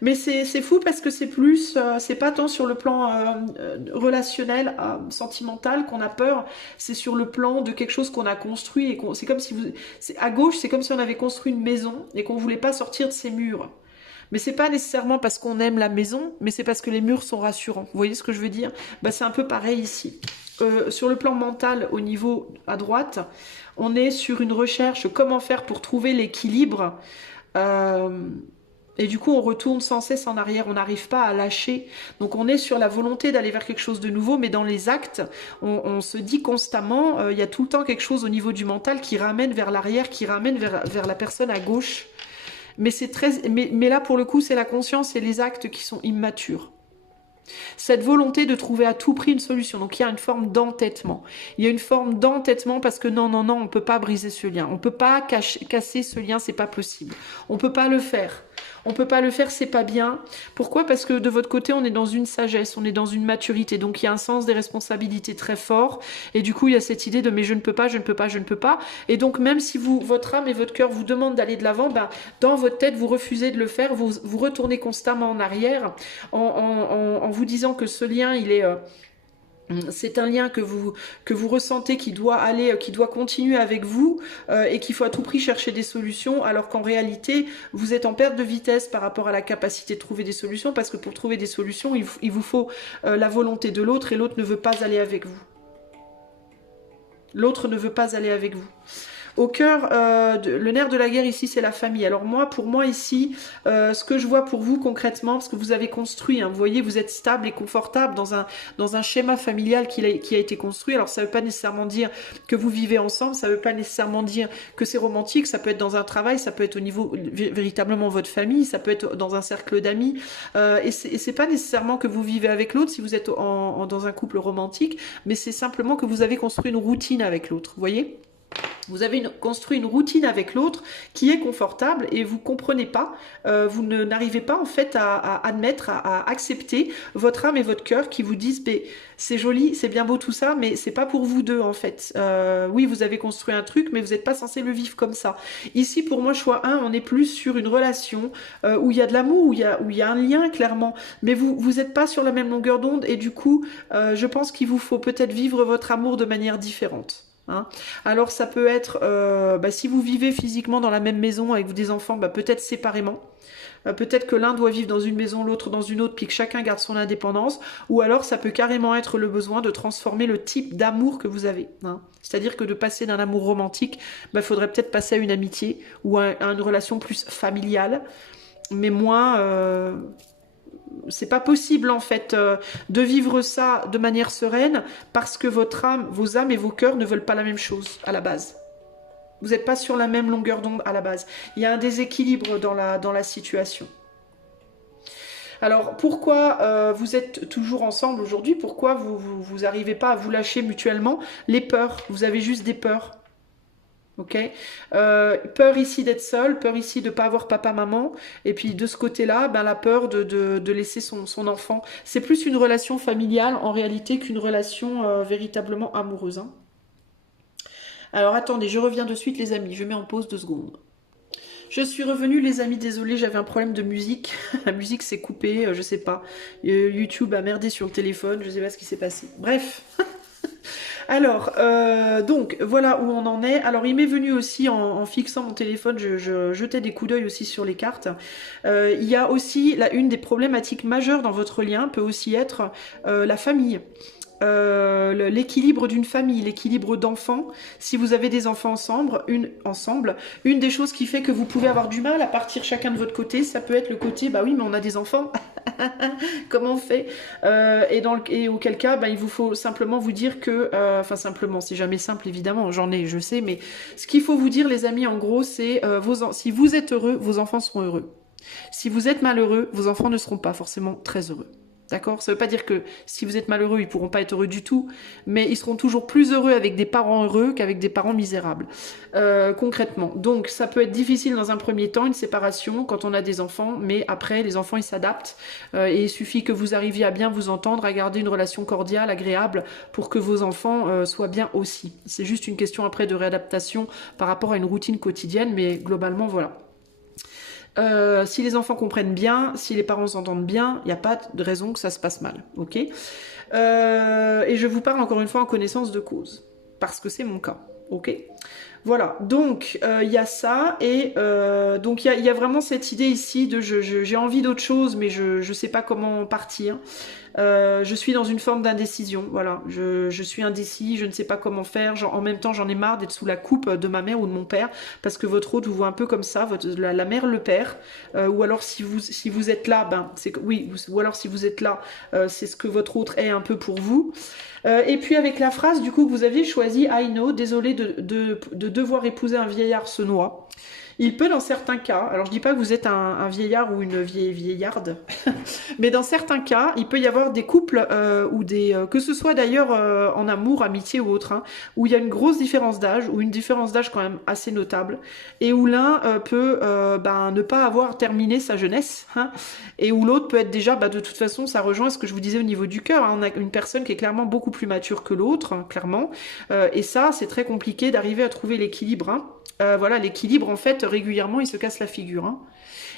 Mais c'est fou parce que c'est plus, c'est pas tant sur le plan relationnel, sentimental qu'on a peur, c'est sur le plan de quelque chose qu'on a construit et c'est comme si à gauche, c'est comme si on avait construit une maison et qu'on voulait pas sortir de ses murs. Mais c'est pas nécessairement parce qu'on aime la maison, mais c'est parce que les murs sont rassurants. Vous voyez ce que je veux dire? Bah, c'est un peu pareil ici. Sur le plan mental, au niveau à droite, on est sur une recherche comment faire pour trouver l'équilibre. Et du coup, on retourne sans cesse en arrière, on n'arrive pas à lâcher. Donc on est sur la volonté d'aller vers quelque chose de nouveau, mais dans les actes, on se dit constamment, il y a tout le temps quelque chose au niveau du mental qui ramène vers l'arrière, qui ramène vers la personne à gauche. Mais là, pour le coup, c'est la conscience et les actes qui sont immatures. Cette volonté de trouver à tout prix une solution. Donc il y a une forme d'entêtement. Il y a une forme d'entêtement parce que non, on ne peut pas briser ce lien. On ne peut pas casser ce lien, c'est pas possible. On ne peut pas le faire. On peut pas le faire, c'est pas bien. Pourquoi? Parce que de votre côté, on est dans une sagesse, on est dans une maturité. Donc il y a un sens des responsabilités très fort. Et du coup, il y a cette idée de mais je ne peux pas, je ne peux pas, je ne peux pas. Et donc même si votre âme et votre cœur vous demandent d'aller de l'avant, ben, dans votre tête, vous refusez de le faire, vous retournez constamment en arrière en vous disant que ce lien, il est... c'est un lien que vous ressentez qui doit continuer avec vous et qu'il faut à tout prix chercher des solutions alors qu'en réalité vous êtes en perte de vitesse par rapport à la capacité de trouver des solutions parce que pour trouver des solutions il vous faut la volonté de l'autre et l'autre ne veut pas aller avec vous. L'autre ne veut pas aller avec vous. Au cœur, le nerf de la guerre ici, c'est la famille. Alors moi, pour moi ici, ce que je vois pour vous concrètement, parce que vous avez construit, hein, vous voyez, vous êtes stable et confortable dans un schéma familial qui a été construit. Alors ça ne veut pas nécessairement dire que vous vivez ensemble, ça ne veut pas nécessairement dire que c'est romantique, ça peut être dans un travail, ça peut être au niveau véritablement votre famille, ça peut être dans un cercle d'amis, et c'est pas nécessairement que vous vivez avec l'autre si vous êtes dans un couple romantique, mais c'est simplement que vous avez construit une routine avec l'autre, vous voyez? Vous avez construit une routine avec l'autre qui est confortable et vous comprenez pas, vous n'arrivez pas en fait à admettre, à accepter votre âme et votre cœur qui vous disent c'est joli, c'est bien beau tout ça, mais c'est pas pour vous deux en fait. Oui, vous avez construit un truc, mais vous n'êtes pas censé le vivre comme ça. Ici, pour moi, choix 1, on est plus sur une relation où il y a de l'amour, où il y a un lien clairement, mais vous n'êtes pas sur la même longueur d'onde et du coup, je pense qu'il vous faut peut-être vivre votre amour de manière différente. Hein. Alors ça peut être, si vous vivez physiquement dans la même maison avec des enfants, peut-être séparément. Peut-être que l'un doit vivre dans une maison, l'autre dans une autre, puis que chacun garde son indépendance. Ou alors ça peut carrément être le besoin de transformer le type d'amour que vous avez. Hein. C'est-à-dire que de passer d'un amour romantique, faudrait peut-être passer à une amitié ou à une relation plus familiale, mais moins... c'est pas possible en fait de vivre ça de manière sereine parce que vos âmes et vos cœurs ne veulent pas la même chose à la base. Vous n'êtes pas sur la même longueur d'onde à la base. Il y a un déséquilibre dans la situation. Alors pourquoi vous êtes toujours ensemble aujourd'hui? Pourquoi vous n'arrivez pas à vous lâcher mutuellement? Les peurs, vous avez juste des peurs. Ok, peur ici d'être seul, peur ici de ne pas avoir papa, maman, et puis de ce côté-là, la peur de laisser son enfant. C'est plus une relation familiale en réalité qu'une relation véritablement amoureuse. Hein. Alors attendez, je reviens de suite les amis, je mets en pause 2 secondes. Je suis revenue les amis, désolée, j'avais un problème de musique. La musique s'est coupée, je sais pas. YouTube a merdé sur le téléphone, je sais pas ce qui s'est passé. Bref. Alors, donc, voilà où on en est. Alors, il m'est venu aussi, en fixant mon téléphone, je jetais des coups d'œil aussi sur les cartes. Il y a aussi, une des problématiques majeures dans votre lien peut aussi être la famille. L'équilibre d'une famille, l'équilibre d'enfants. Si vous avez des enfants ensemble, une des choses qui fait que vous pouvez avoir du mal à partir chacun de votre côté, ça peut être le côté, oui, mais on a des enfants, comment on fait et auquel cas, il vous faut simplement vous dire que, simplement, c'est jamais simple évidemment, je sais, mais ce qu'il faut vous dire les amis, en gros, c'est si vous êtes heureux, vos enfants seront heureux. Si vous êtes malheureux, vos enfants ne seront pas forcément très heureux. D'accord? Ça ne veut pas dire que si vous êtes malheureux, ils ne pourront pas être heureux du tout, mais ils seront toujours plus heureux avec des parents heureux qu'avec des parents misérables, concrètement. Donc, ça peut être difficile dans un premier temps, une séparation, quand on a des enfants, mais après, les enfants, ils s'adaptent, et il suffit que vous arriviez à bien vous entendre, à garder une relation cordiale, agréable, pour que vos enfants soient bien aussi. C'est juste une question après de réadaptation par rapport à une routine quotidienne, mais globalement, voilà. Si les enfants comprennent bien, si les parents s'entendent bien, il n'y a pas de raison que ça se passe mal, ok? Et je vous parle encore une fois en connaissance de cause, parce que c'est mon cas, ok? Voilà, donc il y a ça, et donc il y a vraiment cette idée ici de j'ai envie d'autre chose, mais je ne sais pas comment partir. Je suis dans une forme d'indécision, voilà, je suis indécis, je ne sais pas comment faire, en même temps j'en ai marre d'être sous la coupe de ma mère ou de mon père, parce que votre hôte vous voit un peu comme ça, la mère, le père, ou alors si vous êtes là, ou alors si vous êtes là, c'est ce que votre autre est un peu pour vous. Et puis avec la phrase du coup que vous aviez choisi, I know, désolé de devoir épouser un vieillard se noie. Il peut dans certains cas, alors je dis pas que vous êtes un vieillard ou une vieillarde, mais dans certains cas, il peut y avoir des couples ou que ce soit d'ailleurs en amour, amitié ou autre, où il y a une grosse différence d'âge, ou une différence d'âge quand même assez notable, et où l'un peut ne pas avoir terminé sa jeunesse, et où l'autre peut être déjà, de toute façon, ça rejoint ce que je vous disais au niveau du cœur, on a une personne qui est clairement beaucoup plus mature que l'autre, clairement, et ça, c'est très compliqué d'arriver à trouver l'équilibre, voilà, l'équilibre, en fait, régulièrement, il se casse la figure.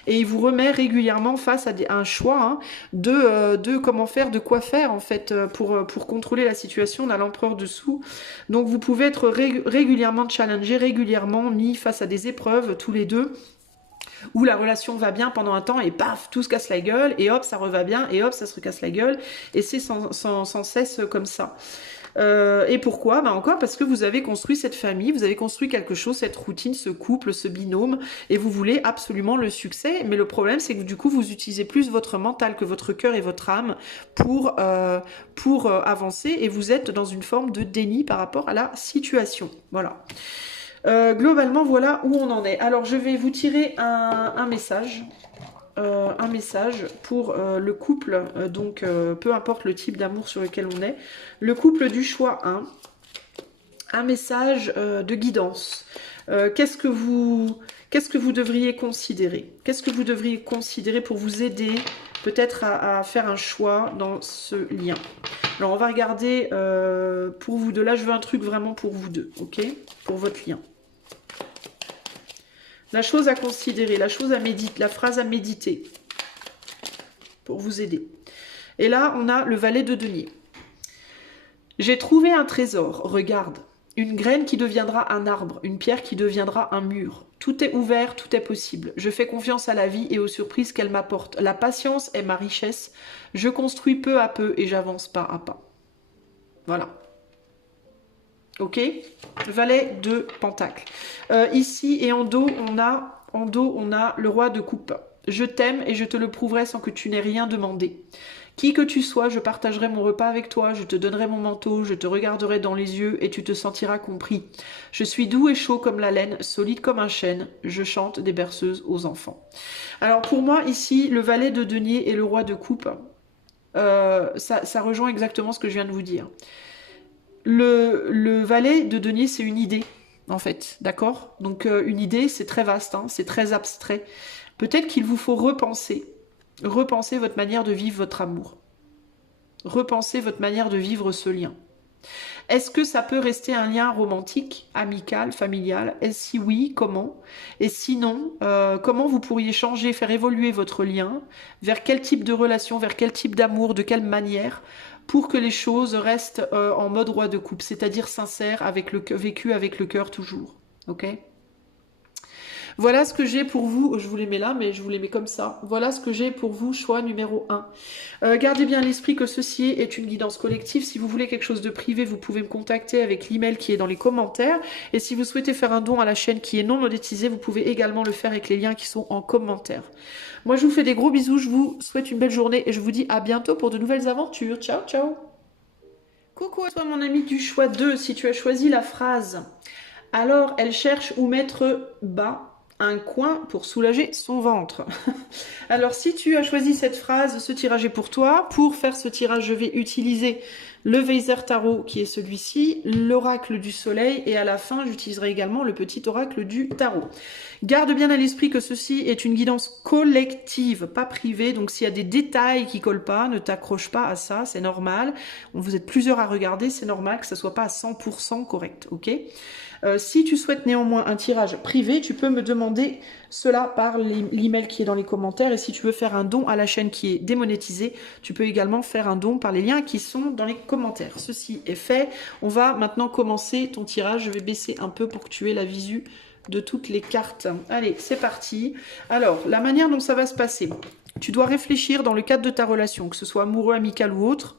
Et il vous remet régulièrement face à un choix de comment faire, de quoi faire, en fait, pour contrôler la situation. On a l'empereur dessous. Donc, vous pouvez être régulièrement challengé, régulièrement mis face à des épreuves, tous les deux, où la relation va bien pendant un temps et paf, tout se casse la gueule, et hop, ça reva bien, et hop, ça se recasse la gueule, et c'est sans cesse comme ça. Et pourquoi? Bah encore parce que vous avez construit cette famille, vous avez construit quelque chose, cette routine, ce couple, ce binôme, et vous voulez absolument le succès. Mais le problème, c'est que du coup, vous utilisez plus votre mental que votre cœur et votre âme pour avancer, et vous êtes dans une forme de déni par rapport à la situation. Voilà. Globalement, voilà où on en est. Alors, je vais vous tirer un message. Un message pour le couple, donc peu importe le type d'amour sur lequel on est. Le couple du choix 1. Un message de guidance. Qu'est-ce que vous devriez considérer? Qu'est-ce que vous devriez considérer pour vous aider peut-être à faire un choix dans ce lien? Alors, on va regarder pour vous deux. Là, je veux un truc vraiment pour vous deux, ok? Pour votre lien. La chose à considérer, la chose à méditer, la phrase à méditer pour vous aider. Et là, on a le valet de denier. J'ai trouvé un trésor, regarde. Une graine qui deviendra un arbre, une pierre qui deviendra un mur. Tout est ouvert, tout est possible. Je fais confiance à la vie et aux surprises qu'elle m'apporte. La patience est ma richesse. Je construis peu à peu et j'avance pas à pas. Voilà. Ok, valet de pentacle. Ici et en dos, on a le roi de coupe. Je t'aime et je te le prouverai sans que tu n'aies rien demandé. Qui que tu sois, je partagerai mon repas avec toi, je te donnerai mon manteau, je te regarderai dans les yeux et tu te sentiras compris. Je suis doux et chaud comme la laine, solide comme un chêne. Je chante des berceuses aux enfants. Alors pour moi, ici, le valet de denier et le roi de coupe, ça rejoint exactement ce que je viens de vous dire. Le valet de denier, c'est une idée, en fait, d'accord? Donc une idée, c'est très vaste, hein, c'est très abstrait. Peut-être qu'il vous faut repenser votre manière de vivre votre amour. Repensez votre manière de vivre ce lien. Est-ce que ça peut rester un lien romantique, amical, familial? Et si oui, comment? Et sinon, comment vous pourriez changer, faire évoluer votre lien? Vers quel type de relation, vers quel type d'amour, de quelle manière? Pour que les choses restent en mode roi de coupe, c'est-à-dire sincère, vécu avec le cœur toujours. Ok? Voilà ce que j'ai pour vous. Je vous les mets là, mais je vous les mets comme ça. Voilà ce que j'ai pour vous, choix numéro 1. Gardez bien à l'esprit que ceci est une guidance collective. Si vous voulez quelque chose de privé, vous pouvez me contacter avec l'email qui est dans les commentaires. Et si vous souhaitez faire un don à la chaîne qui est non monétisée, vous pouvez également le faire avec les liens qui sont en commentaire. Moi, je vous fais des gros bisous. Je vous souhaite une belle journée et je vous dis à bientôt pour de nouvelles aventures. Ciao, ciao! Coucou à toi, mon ami du choix 2. Si tu as choisi la phrase « Alors, elle cherche où mettre bas » un coin pour soulager son ventre. Alors, si tu as choisi cette phrase, ce tirage est pour toi. Pour faire ce tirage, je vais utiliser le Weiser Tarot, qui est celui-ci, l'oracle du soleil, et à la fin, j'utiliserai également le petit oracle du tarot. Garde bien à l'esprit que ceci est une guidance collective, pas privée, donc s'il y a des détails qui collent pas, ne t'accroche pas à ça, c'est normal. Vous êtes plusieurs à regarder, c'est normal que ça soit pas à 100% correct, ok? Si tu souhaites néanmoins un tirage privé, tu peux me demander cela par l'email qui est dans les commentaires. Et si tu veux faire un don à la chaîne qui est démonétisée, tu peux également faire un don par les liens qui sont dans les commentaires. Ceci est fait. On va maintenant commencer ton tirage. Je vais baisser un peu pour que tu aies la visu de toutes les cartes. Allez, c'est parti. Alors, la manière dont ça va se passer. Tu dois réfléchir dans le cadre de ta relation, que ce soit amoureux, amical ou autre.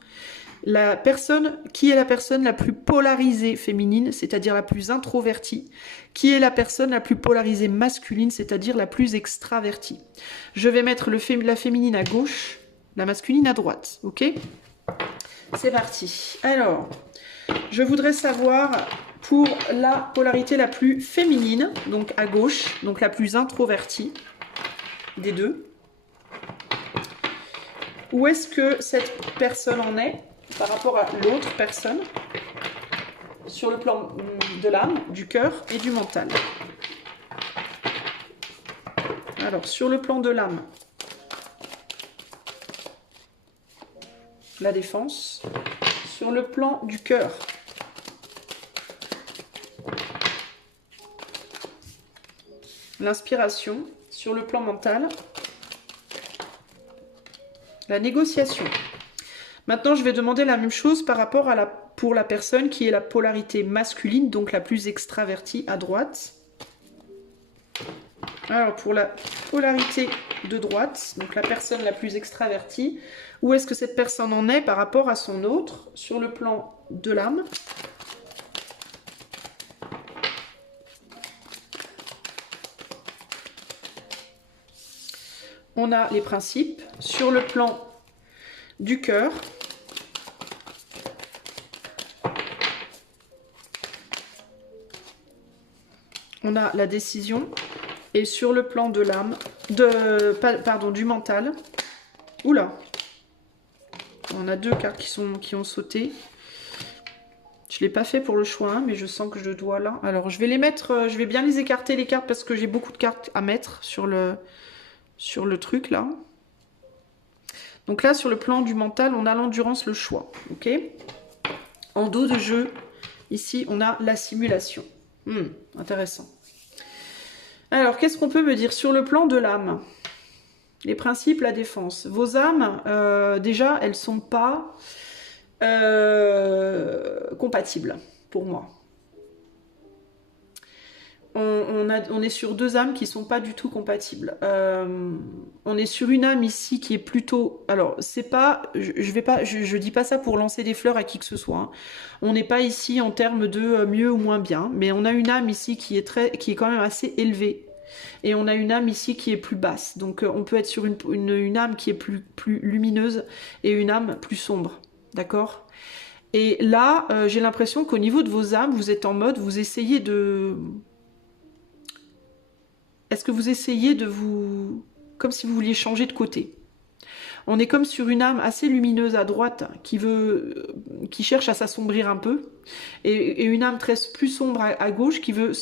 La personne, qui est la personne la plus polarisée féminine, c'est-à-dire la plus introvertie, qui est la personne la plus polarisée masculine, c'est-à-dire la plus extravertie. Je vais mettre la féminine à gauche, la masculine à droite, ok? C'est parti. Alors, je voudrais savoir pour la polarité la plus féminine, donc à gauche, donc la plus introvertie des deux, où est-ce que cette personne en est par rapport à l'autre personne, sur le plan de l'âme, du cœur et du mental. Alors, sur le plan de l'âme, la défense. Sur le plan du cœur, l'inspiration. Sur le plan mental, la négociation. Maintenant, je vais demander la même chose par rapport à pour la personne qui est la polarité masculine, donc la plus extravertie à droite. Alors, pour la polarité de droite, donc la personne la plus extravertie. Où est-ce que cette personne en est par rapport à son autre sur le plan de l'âme? On a les principes sur le plan du cœur. On a la décision. Et sur le plan de l'âme, pardon, du mental. Oula. On a deux cartes qui ont sauté. Je ne l'ai pas fait pour le choix 1, mais je sens que je dois là. Alors, je vais les mettre, je vais bien les écarter les cartes parce que j'ai beaucoup de cartes à mettre sur le truc là. Donc là, sur le plan du mental, on a l'endurance, le choix. Ok. En dos de jeu, ici, on a la simulation. Intéressant. Alors, qu'est-ce qu'on peut me dire sur le plan de l'âme? Les principes, la défense. Vos âmes, déjà, elles ne sont pas compatibles pour moi. On est sur deux âmes qui ne sont pas du tout compatibles. On est sur une âme ici qui est plutôt... Alors, c'est pas... Je dis pas ça pour lancer des fleurs à qui que ce soit. Hein. On n'est pas ici en termes de mieux ou moins bien, mais on a une âme ici qui est quand même assez élevée. Et on a une âme ici qui est plus basse. Donc, on peut être sur une âme qui est plus lumineuse et une âme plus sombre. D'accord ? Et là, j'ai l'impression qu'au niveau de vos âmes, vous êtes en mode, vous essayez de... Est-ce que vous essayez de vous... Comme si vous vouliez changer de côté. On est comme sur une âme assez lumineuse à droite qui cherche à s'assombrir un peu. Et une âme plus sombre à gauche qui veut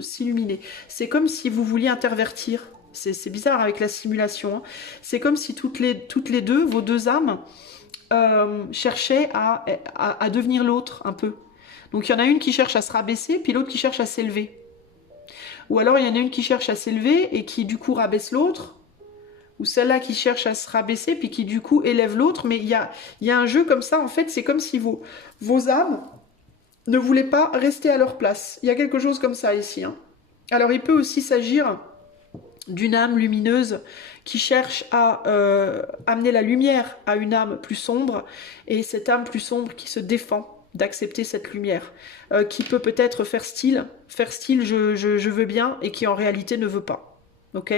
s'illuminer. C'est comme si vous vouliez intervertir. C'est bizarre avec la simulation. Hein. C'est comme si toutes les deux, vos deux âmes, cherchaient à devenir l'autre un peu. Donc il y en a une qui cherche à se rabaisser, puis l'autre qui cherche à s'élever. Ou alors, il y en a une qui cherche à s'élever et qui, du coup, rabaisse l'autre. Ou celle-là qui cherche à se rabaisser puis qui, du coup, élève l'autre. Mais il y a un jeu comme ça, en fait. C'est comme si vos âmes ne voulaient pas rester à leur place. Il y a quelque chose comme ça ici. Hein. Alors, il peut aussi s'agir d'une âme lumineuse qui cherche à amener la lumière à une âme plus sombre. Et cette âme plus sombre qui se défend d'accepter cette lumière, qui peut peut-être faire style je veux bien, et qui en réalité ne veut pas. Ok ?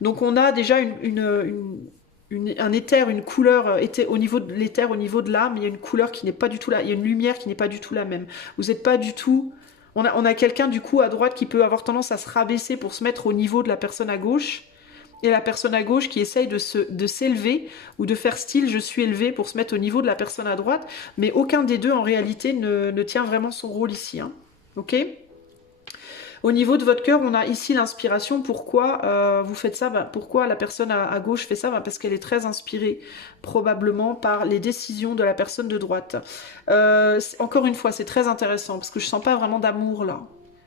Donc on a déjà un éther, une couleur, au niveau de l'éther, au niveau de l'âme, il y a une couleur qui n'est pas du tout là, il y a une lumière qui n'est pas du tout la même. Vous n'êtes pas du tout... On a quelqu'un du coup à droite qui peut avoir tendance à se rabaisser pour se mettre au niveau de la personne à gauche, et la personne à gauche qui essaye de s'élever ou de faire style je suis élevé pour se mettre au niveau de la personne à droite, mais aucun des deux en réalité ne tient vraiment son rôle ici. Hein. Ok ? Au niveau de votre cœur, on a ici l'inspiration. Pourquoi vous faites ça ? Pourquoi la personne à gauche fait ça ? Parce qu'elle est très inspirée, probablement, par les décisions de la personne de droite. Encore une fois, c'est très intéressant, parce que je ne sens pas vraiment d'amour, là.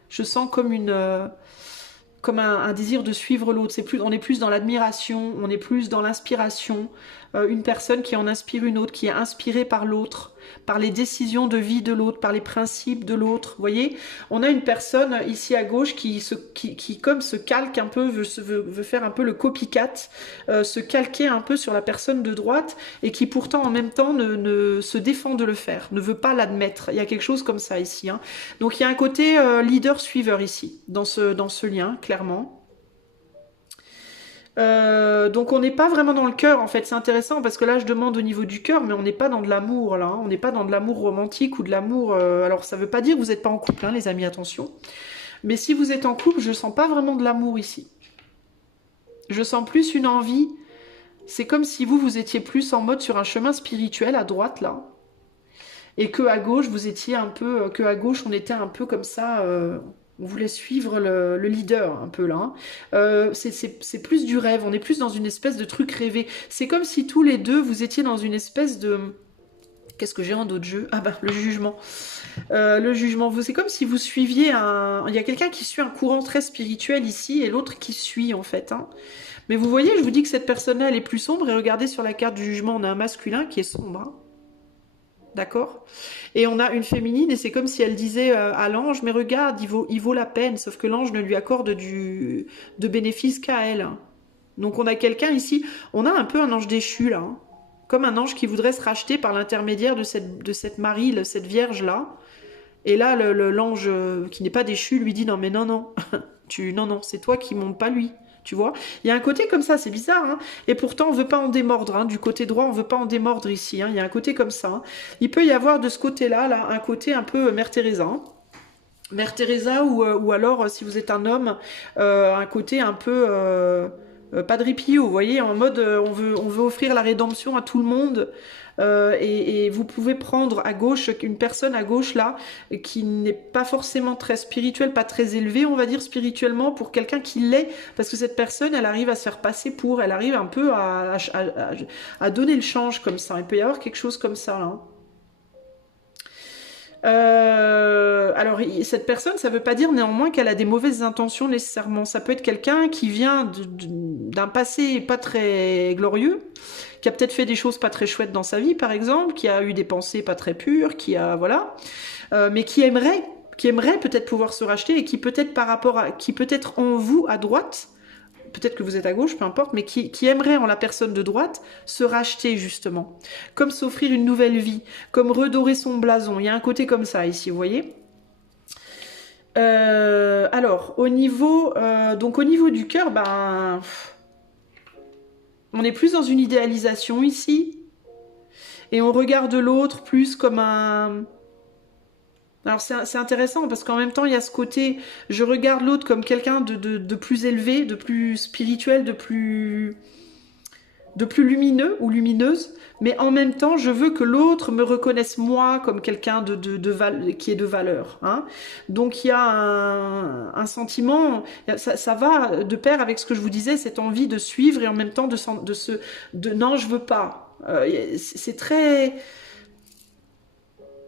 Je sens comme un désir de suivre l'autre. On est plus dans l'admiration, on est plus dans l'inspiration. Une personne qui en inspire une autre, qui est inspirée par l'autre, par les décisions de vie de l'autre, par les principes de l'autre. Vous voyez, on a une personne ici à gauche qui comme se calque un peu, veut faire un peu le copycat, se calquer un peu sur la personne de droite, et qui pourtant en même temps ne se défend de le faire, ne veut pas l'admettre. Il y a quelque chose comme ça ici. Hein. Donc il y a un côté leader-suiveur ici, dans ce lien, clairement. Donc on n'est pas vraiment dans le cœur en fait, c'est intéressant parce que là je demande au niveau du cœur, mais on n'est pas dans de l'amour là, hein. On n'est pas dans de l'amour romantique ou de l'amour, alors ça veut pas dire que vous n'êtes pas en couple hein, les amis, attention, mais si vous êtes en couple, je sens pas vraiment de l'amour ici, je sens plus une envie, c'est comme si vous étiez plus en mode sur un chemin spirituel à droite là, et que à gauche vous étiez un peu, que à gauche on était un peu comme ça, on voulait suivre le leader un peu là. Hein. C'est plus du rêve, on est plus dans une espèce de truc rêvé. C'est comme si tous les deux, vous étiez dans une espèce de... Qu'est-ce que j'ai en d'autres jeux ? Ah bah, le jugement. Le jugement, c'est comme si vous suiviez Il y a quelqu'un qui suit un courant très spirituel ici, et l'autre qui suit en fait. Hein. Mais vous voyez, je vous dis que cette personne-là, elle est plus sombre, et regardez sur la carte du jugement, on a un masculin qui est sombre. Hein. d'accord? Et on a une féminine, et c'est comme si elle disait à l'ange, mais regarde, il vaut la peine, sauf que l'ange ne lui accorde de bénéfice qu'à elle. Hein. Donc on a quelqu'un ici, on a un peu un ange déchu là, hein. Comme un ange qui voudrait se racheter par l'intermédiaire de cette Marie, cette Vierge-là. Et là, l'ange qui n'est pas déchu lui dit, non mais non, non, non, c'est toi qui montes, pas lui. Tu vois, il y a un côté comme ça, c'est bizarre, hein, et pourtant on veut pas en démordre, hein, du côté droit on veut pas en démordre ici, hein, il y a un côté comme ça. Hein. Il peut y avoir de ce côté-là, là, un côté un peu Mère Teresa. Hein. Mère Teresa ou alors, si vous êtes un homme, un côté un peu Padre Pio, vous voyez, en mode on veut offrir la rédemption à tout le monde. Et vous pouvez prendre à gauche une personne à gauche là qui n'est pas forcément très spirituelle, pas très élevée on va dire spirituellement pour quelqu'un qui l'est, parce que cette personne elle arrive à se faire passer pour, elle arrive un peu à donner le change comme ça, il peut y avoir quelque chose comme ça là. Hein. Alors, cette personne, ça ne veut pas dire néanmoins qu'elle a des mauvaises intentions nécessairement. Ça peut être quelqu'un qui vient d'un passé pas très glorieux, qui a peut-être fait des choses pas très chouettes dans sa vie, par exemple, qui a eu des pensées pas très pures, qui a voilà, mais qui aimerait peut-être pouvoir se racheter et qui peut-être qui peut-être en vous à droite. Peut-être que vous êtes à gauche, peu importe, mais qui aimerait en la personne de droite se racheter justement, comme s'offrir une nouvelle vie, comme redorer son blason. Il y a un côté comme ça ici, vous voyez. Alors, au niveau du cœur, ben, on est plus dans une idéalisation ici, et on regarde l'autre plus comme un... Alors c'est intéressant parce qu'en même temps il y a ce côté, je regarde l'autre comme quelqu'un de plus élevé, de plus spirituel, de plus lumineux ou lumineuse, mais en même temps je veux que l'autre me reconnaisse moi comme quelqu'un qui est de valeur. Hein. Donc il y a un sentiment, ça va de pair avec ce que je vous disais, cette envie de suivre et en même temps non je veux pas. C'est très...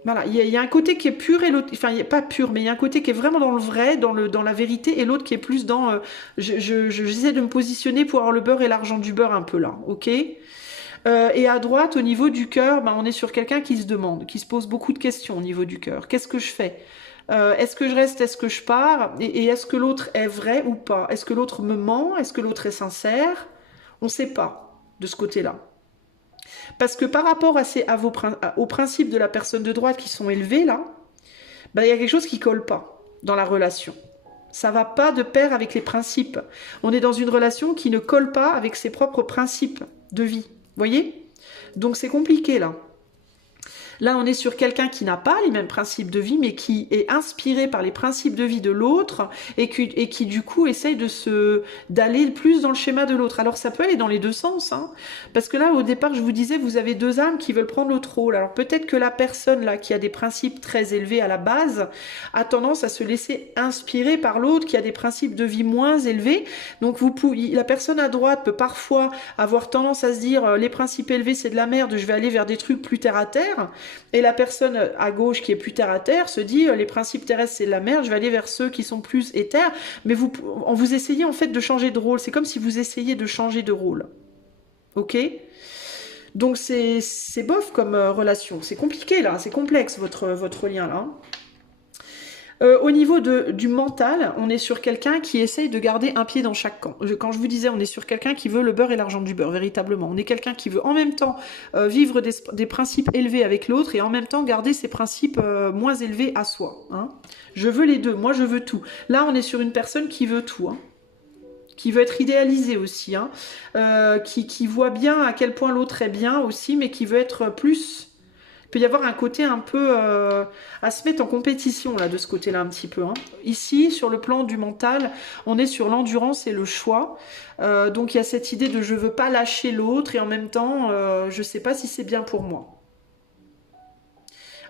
Voilà, il y a un côté qui est pur et l'autre, enfin, pas pur, mais il y a un côté qui est vraiment dans le vrai, dans la vérité, et l'autre qui est plus dans, j'essaie de me positionner pour avoir le beurre et l'argent du beurre un peu là, ok. Et à droite, au niveau du cœur, ben, on est sur quelqu'un qui se demande, qui se pose beaucoup de questions au niveau du cœur. Qu'est-ce que je fais? Est-ce que je reste? Est-ce que je pars? Et est-ce que l'autre est vrai ou pas? Est-ce que l'autre me ment? Est-ce que l'autre est sincère? On ne sait pas de ce côté-là. Parce que par rapport aux principes de la personne de droite qui sont élevés, là, ben, il y a quelque chose qui ne colle pas dans la relation. Ça ne va pas de pair avec les principes. On est dans une relation qui ne colle pas avec ses propres principes de vie. Vous voyez? Donc c'est compliqué, là. Là, on est sur quelqu'un qui n'a pas les mêmes principes de vie, mais qui est inspiré par les principes de vie de l'autre et qui, du coup, essaye d'aller plus dans le schéma de l'autre. Alors, ça peut aller dans les deux sens, hein, parce que là, au départ, je vous disais, vous avez deux âmes qui veulent prendre l'autre rôle. Alors, peut-être que la personne, là, qui a des principes très élevés à la base, a tendance à se laisser inspirer par l'autre qui a des principes de vie moins élevés. Donc, la personne à droite peut parfois avoir tendance à se dire, les principes élevés, c'est de la merde, je vais aller vers des trucs plus terre à terre. Et la personne à gauche qui est plus terre à terre se dit les principes terrestres c'est de la merde, je vais aller vers ceux qui sont plus éthers. Mais vous essayez en fait de changer de rôle. C'est comme si vous essayiez de changer de rôle. Ok? Donc c'est bof comme relation. C'est compliqué là, c'est complexe votre lien là. Au niveau du mental, on est sur quelqu'un qui essaye de garder un pied dans chaque camp. Quand je vous disais, on est sur quelqu'un qui veut le beurre et l'argent du beurre, véritablement. On est quelqu'un qui veut en même temps vivre des principes élevés avec l'autre et en même temps garder ses principes moins élevés à soi. Hein. Je veux les deux, moi je veux tout. Là, on est sur une personne qui veut tout. Hein. Qui veut être idéalisée aussi. Hein. Qui voit bien à quel point l'autre est bien aussi, mais qui veut être plus... Il peut y avoir un côté un peu à se mettre en compétition là de ce côté-là un petit peu. Hein. Ici, sur le plan du mental, on est sur l'endurance et le choix. Donc il y a cette idée de je veux pas lâcher l'autre et en même temps, je sais pas si c'est bien pour moi.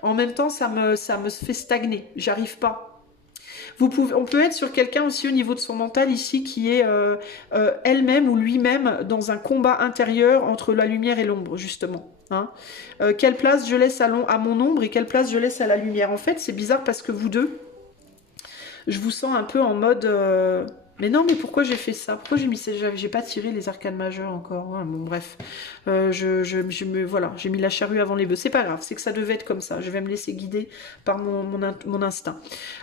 En même temps, ça me fait stagner. J'arrive pas. On peut être sur quelqu'un aussi au niveau de son mental ici qui est elle-même ou lui-même dans un combat intérieur entre la lumière et l'ombre justement. Hein. Quelle place je laisse à mon ombre et quelle place je laisse à la lumière. En fait, c'est bizarre parce que vous deux, je vous sens un peu en mode... Mais non, mais pourquoi j'ai fait ça? Pourquoi j'ai mis ça? J'ai pas tiré les arcanes majeures encore. Ouais, bon, bref. Voilà, j'ai mis la charrue avant les bœufs. C'est pas grave, c'est que ça devait être comme ça. Je vais me laisser guider par mon instinct.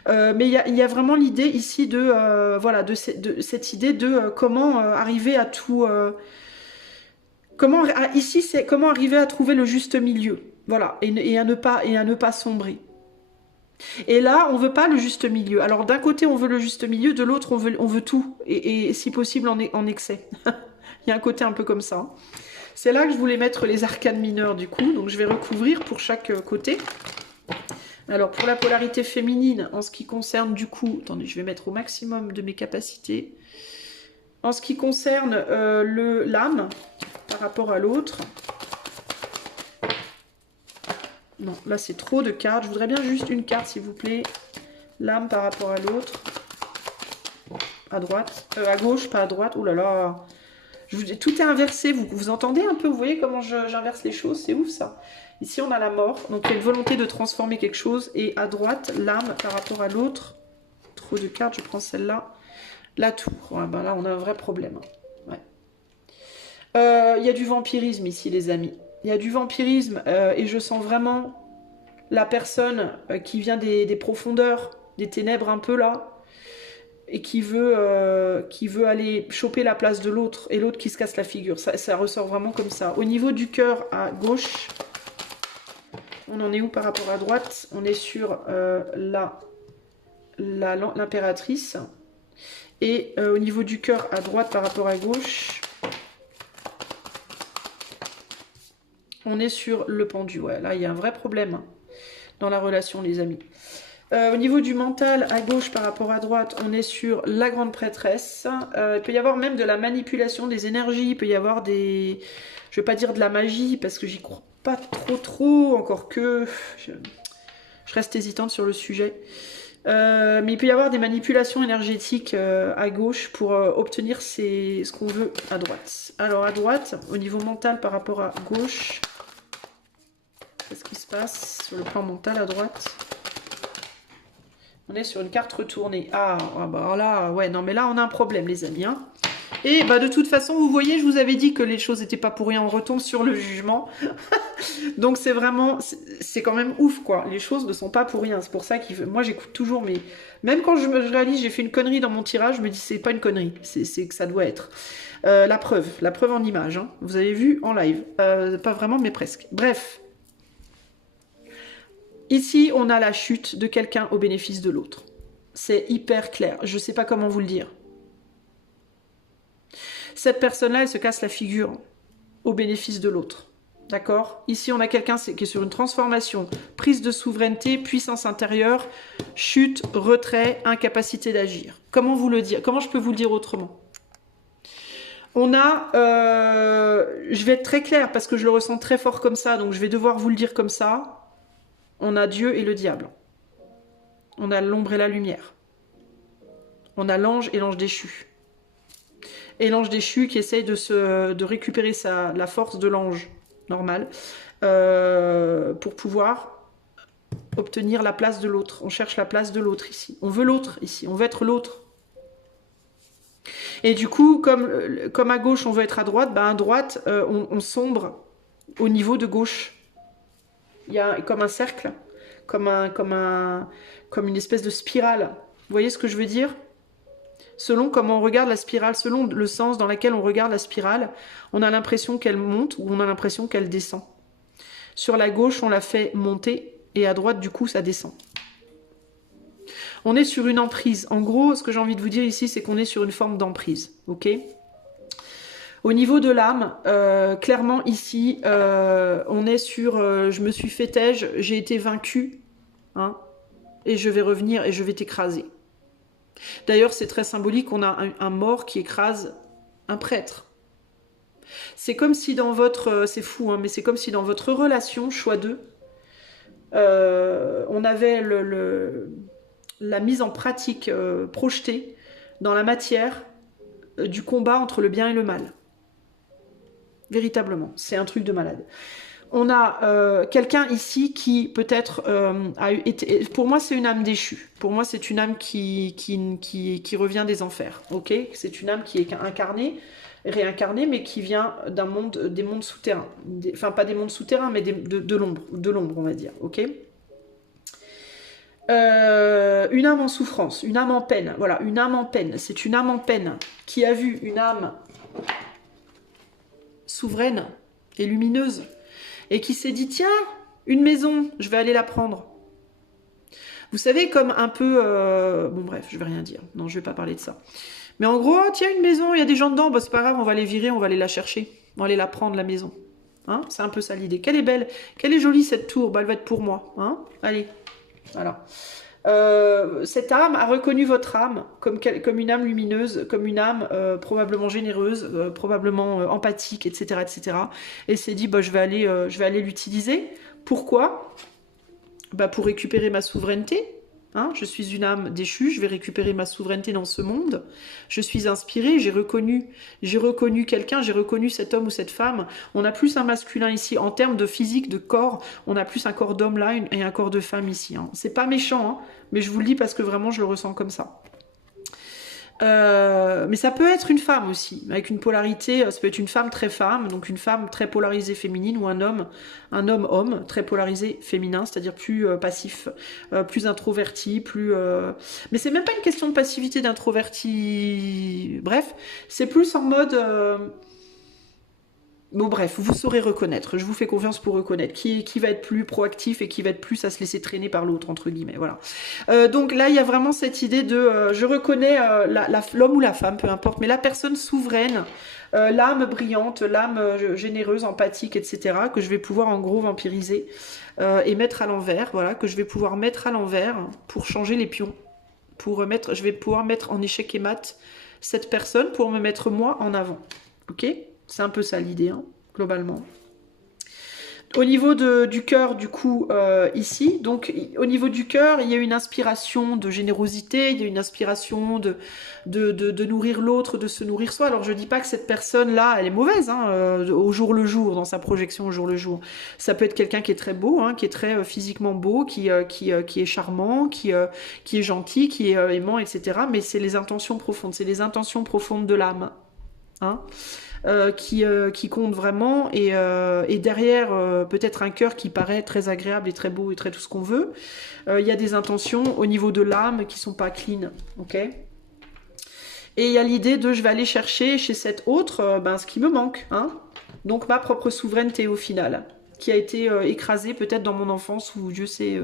Mais il y a vraiment l'idée ici de, voilà, de cette idée de comment arriver à tout... ici, c'est comment arriver à trouver le juste milieu. Voilà, et à ne pas sombrer. Et là, on veut pas le juste milieu. Alors d'un côté, on veut le juste milieu, de l'autre, on veut tout, et si possible en excès. Il y a un côté un peu comme ça. C'est là que je voulais mettre les arcanes mineures du coup, donc je vais recouvrir pour chaque côté. Alors pour la polarité féminine, en ce qui concerne du coup, attendez, je vais mettre au maximum de mes capacités. En ce qui concerne l'âme par rapport à l'autre, non, là c'est trop de cartes. Je voudrais bien juste une carte, s'il vous plaît. L'âme par rapport à l'autre. À droite. À gauche, pas à droite. Ouh là là. Tout est inversé. Vous entendez un peu? Vous voyez comment j'inverse les choses? C'est ouf ça. Ici on a la mort. Donc il y a une volonté de transformer quelque chose. Et à droite, l'âme par rapport à l'autre. Trop de cartes, je prends celle-là. La tour. Ouais, ben là on a un vrai problème. Ouais. Il y a du vampirisme ici les amis. Il y a du vampirisme et je sens vraiment la personne qui vient des profondeurs, des ténèbres un peu là, et qui veut aller choper la place de l'autre, et l'autre qui se casse la figure. Ça ressort vraiment comme ça. Au niveau du cœur à gauche, on en est où par rapport à droite? On est sur l'impératrice. Et au niveau du cœur à droite par rapport à gauche... On est sur le pendu, ouais. Là, il y a un vrai problème dans la relation, les amis. Au niveau du mental, à gauche par rapport à droite, on est sur la grande prêtresse. Il peut y avoir même de la manipulation des énergies. Il peut y avoir des... Je ne vais pas dire de la magie, parce que j'y crois pas trop, encore que... Je reste hésitante sur le sujet. Mais il peut y avoir des manipulations énergétiques à gauche pour obtenir ce qu'on veut à droite. Alors, à droite, au niveau mental par rapport à gauche... Qu'est-ce qui se passe sur le plan mental à droite? On est sur une carte retournée. Ah bah là, ouais, non mais là on a un problème les amis. Hein. Et bah de toute façon, vous voyez, je vous avais dit que les choses n'étaient pas pour rien. On retombe sur le jugement. Donc c'est vraiment, c'est quand même ouf quoi. Les choses ne sont pas pour rien. C'est pour ça que moi j'écoute toujours, mais même quand je réalise j'ai fait une connerie dans mon tirage, je me dis c'est pas une connerie, c'est que ça doit être. La preuve en image. Hein. Vous avez vu en live. Pas vraiment, mais presque. Bref. Ici, on a la chute de quelqu'un au bénéfice de l'autre. C'est hyper clair. Je ne sais pas comment vous le dire. Cette personne-là, elle se casse la figure au bénéfice de l'autre. D'accord? Ici, on a quelqu'un qui est sur une transformation, prise de souveraineté, puissance intérieure, chute, retrait, incapacité d'agir. Comment vous le dire? Comment je peux vous le dire autrement? On a... je vais être très claire parce que je le ressens très fort comme ça, donc je vais devoir vous le dire comme ça. On a Dieu et le diable. On a l'ombre et la lumière. On a l'ange et l'ange déchu. Et l'ange déchu qui essaye de récupérer la force de l'ange normal pour pouvoir obtenir la place de l'autre. On cherche la place de l'autre ici. On veut l'autre ici. On veut être l'autre. Et du coup, comme à gauche, on veut être à droite, ben à droite, on sombre au niveau de gauche. Il y a comme un cercle, comme une espèce de spirale. Vous voyez ce que je veux dire? Selon comment on regarde la spirale, selon le sens dans lequel on regarde la spirale, on a l'impression qu'elle monte ou on a l'impression qu'elle descend. Sur la gauche, on la fait monter et à droite, du coup, ça descend. On est sur une emprise. En gros, ce que j'ai envie de vous dire ici, c'est qu'on est sur une forme d'emprise. Ok ? Au niveau de l'âme, clairement ici, on est sur je me suis fait têche, j'ai été vaincue, hein, et je vais revenir et je vais t'écraser. D'ailleurs, c'est très symbolique, on a un mort qui écrase un prêtre. C'est comme si dans votre... c'est fou, hein, mais c'est comme si dans votre relation, choix 2, on avait la mise en pratique projetée dans la matière du combat entre le bien et le mal. Véritablement, c'est un truc de malade. On a quelqu'un ici qui peut-être a été... Pour moi, c'est une âme déchue. Pour moi, c'est une âme qui revient des enfers. Ok, c'est une âme qui est incarnée, réincarnée, mais qui vient d'un monde, des mondes souterrains. Enfin, pas des mondes souterrains, mais de l'ombre, on va dire. Ok. Une âme en souffrance, une âme en peine. Voilà, une âme en peine. C'est une âme en peine qui a vu une âme souveraine et lumineuse et qui s'est dit, tiens, une maison, je vais aller la prendre. Vous savez, comme un peu... Bon bref, je vais rien dire. Non, je vais pas parler de ça. Mais en gros, tiens, une maison, il y a des gens dedans, bah, c'est pas grave, on va les virer, on va aller la chercher. On va aller la prendre, la maison. Hein, c'est un peu ça l'idée. Quelle est belle, quelle est jolie cette tour, bah, elle va être pour moi. Hein, allez, voilà. Cette âme a reconnu votre âme comme une âme lumineuse, comme une âme probablement généreuse, probablement empathique, etc., etc. Et s'est dit, bah, je vais aller l'utiliser. Pourquoi? Bah, pour récupérer ma souveraineté. Hein, je suis une âme déchue, je vais récupérer ma souveraineté dans ce monde. Je suis inspirée, j'ai reconnu quelqu'un, j'ai reconnu cet homme ou cette femme. On a plus un masculin ici en termes de physique, de corps. On a plus un corps d'homme là et un corps de femme ici. Hein. C'est pas méchant, hein, mais je vous le dis parce que vraiment je le ressens comme ça. Mais ça peut être une femme aussi, avec une polarité, ça peut être une femme très femme, donc une femme très polarisée féminine, ou un homme très polarisé féminin, c'est-à-dire plus passif, plus introverti, plus... Mais c'est même pas une question de passivité, d'introverti, bref, c'est plus en mode... Bon bref, vous saurez reconnaître, je vous fais confiance pour reconnaître qui va être plus proactif et qui va être plus à se laisser traîner par l'autre, entre guillemets, voilà. Donc là, il y a vraiment cette idée de, je reconnais l'homme ou la femme, peu importe, mais la personne souveraine, l'âme brillante, l'âme généreuse, empathique, etc., que je vais pouvoir en gros vampiriser et mettre à l'envers, voilà, que je vais pouvoir mettre à l'envers pour changer les pions, je vais pouvoir mettre en échec et mat cette personne pour me mettre moi en avant, ok ? C'est un peu ça l'idée, hein, globalement. Au niveau du cœur, du coup, ici, donc au niveau du cœur, il y a une inspiration de générosité, il y a une inspiration de nourrir l'autre, de se nourrir soi. Alors je dis pas que cette personne-là, elle est mauvaise, hein, au jour le jour, dans sa projection au jour le jour. Ça peut être quelqu'un qui est très beau, hein, qui est très physiquement beau, qui est charmant, qui est gentil, qui est aimant, etc. Mais c'est les intentions profondes, c'est les intentions profondes de l'âme, hein. Qui compte vraiment et derrière peut-être un cœur qui paraît très agréable et très beau et très tout ce qu'on veut, il y a des intentions au niveau de l'âme qui sont pas clean, ok. Et il y a l'idée de je vais aller chercher chez cet autre ce qui me manque, hein, donc ma propre souveraineté au final, qui a été écrasée peut-être dans mon enfance ou Dieu sait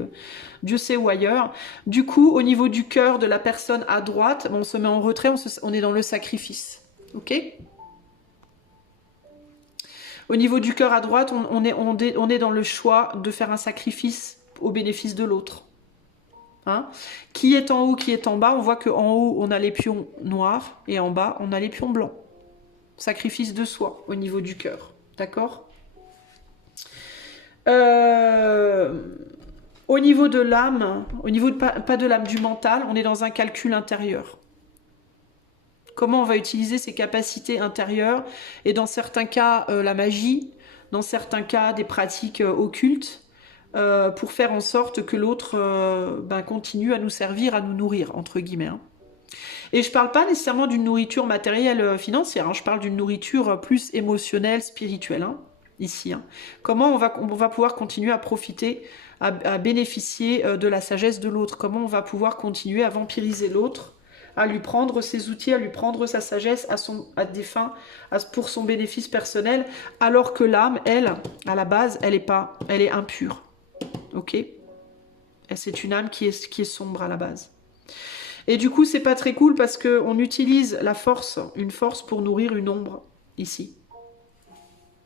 où ailleurs. Du coup, au niveau du cœur de la personne à droite, on se met en retrait, on est dans le sacrifice, ok. Au niveau du cœur à droite, on est dans le choix de faire un sacrifice au bénéfice de l'autre. Hein, qui est en haut, qui est en bas? On voit qu'en haut, on a les pions noirs et en bas, on a les pions blancs. Sacrifice de soi au niveau du cœur. D'accord? Au niveau de l'âme, au niveau pas de l'âme, du mental, on est dans un calcul intérieur. Comment on va utiliser ses capacités intérieures et dans certains cas la magie, dans certains cas des pratiques occultes pour faire en sorte que l'autre continue à nous servir, à nous nourrir, entre guillemets. Hein. Et je ne parle pas nécessairement d'une nourriture matérielle financière, hein, je parle d'une nourriture plus émotionnelle, spirituelle, hein, ici. Hein. Comment on va pouvoir continuer à profiter, à bénéficier de la sagesse de l'autre? Comment on va pouvoir continuer à vampiriser l'autre, à lui prendre ses outils, à lui prendre sa sagesse à des fins, pour son bénéfice personnel, alors que l'âme, elle, à la base, elle est impure. Ok? C'est une âme qui est sombre à la base. Et du coup, c'est pas très cool parce qu'on utilise une force pour nourrir une ombre, ici.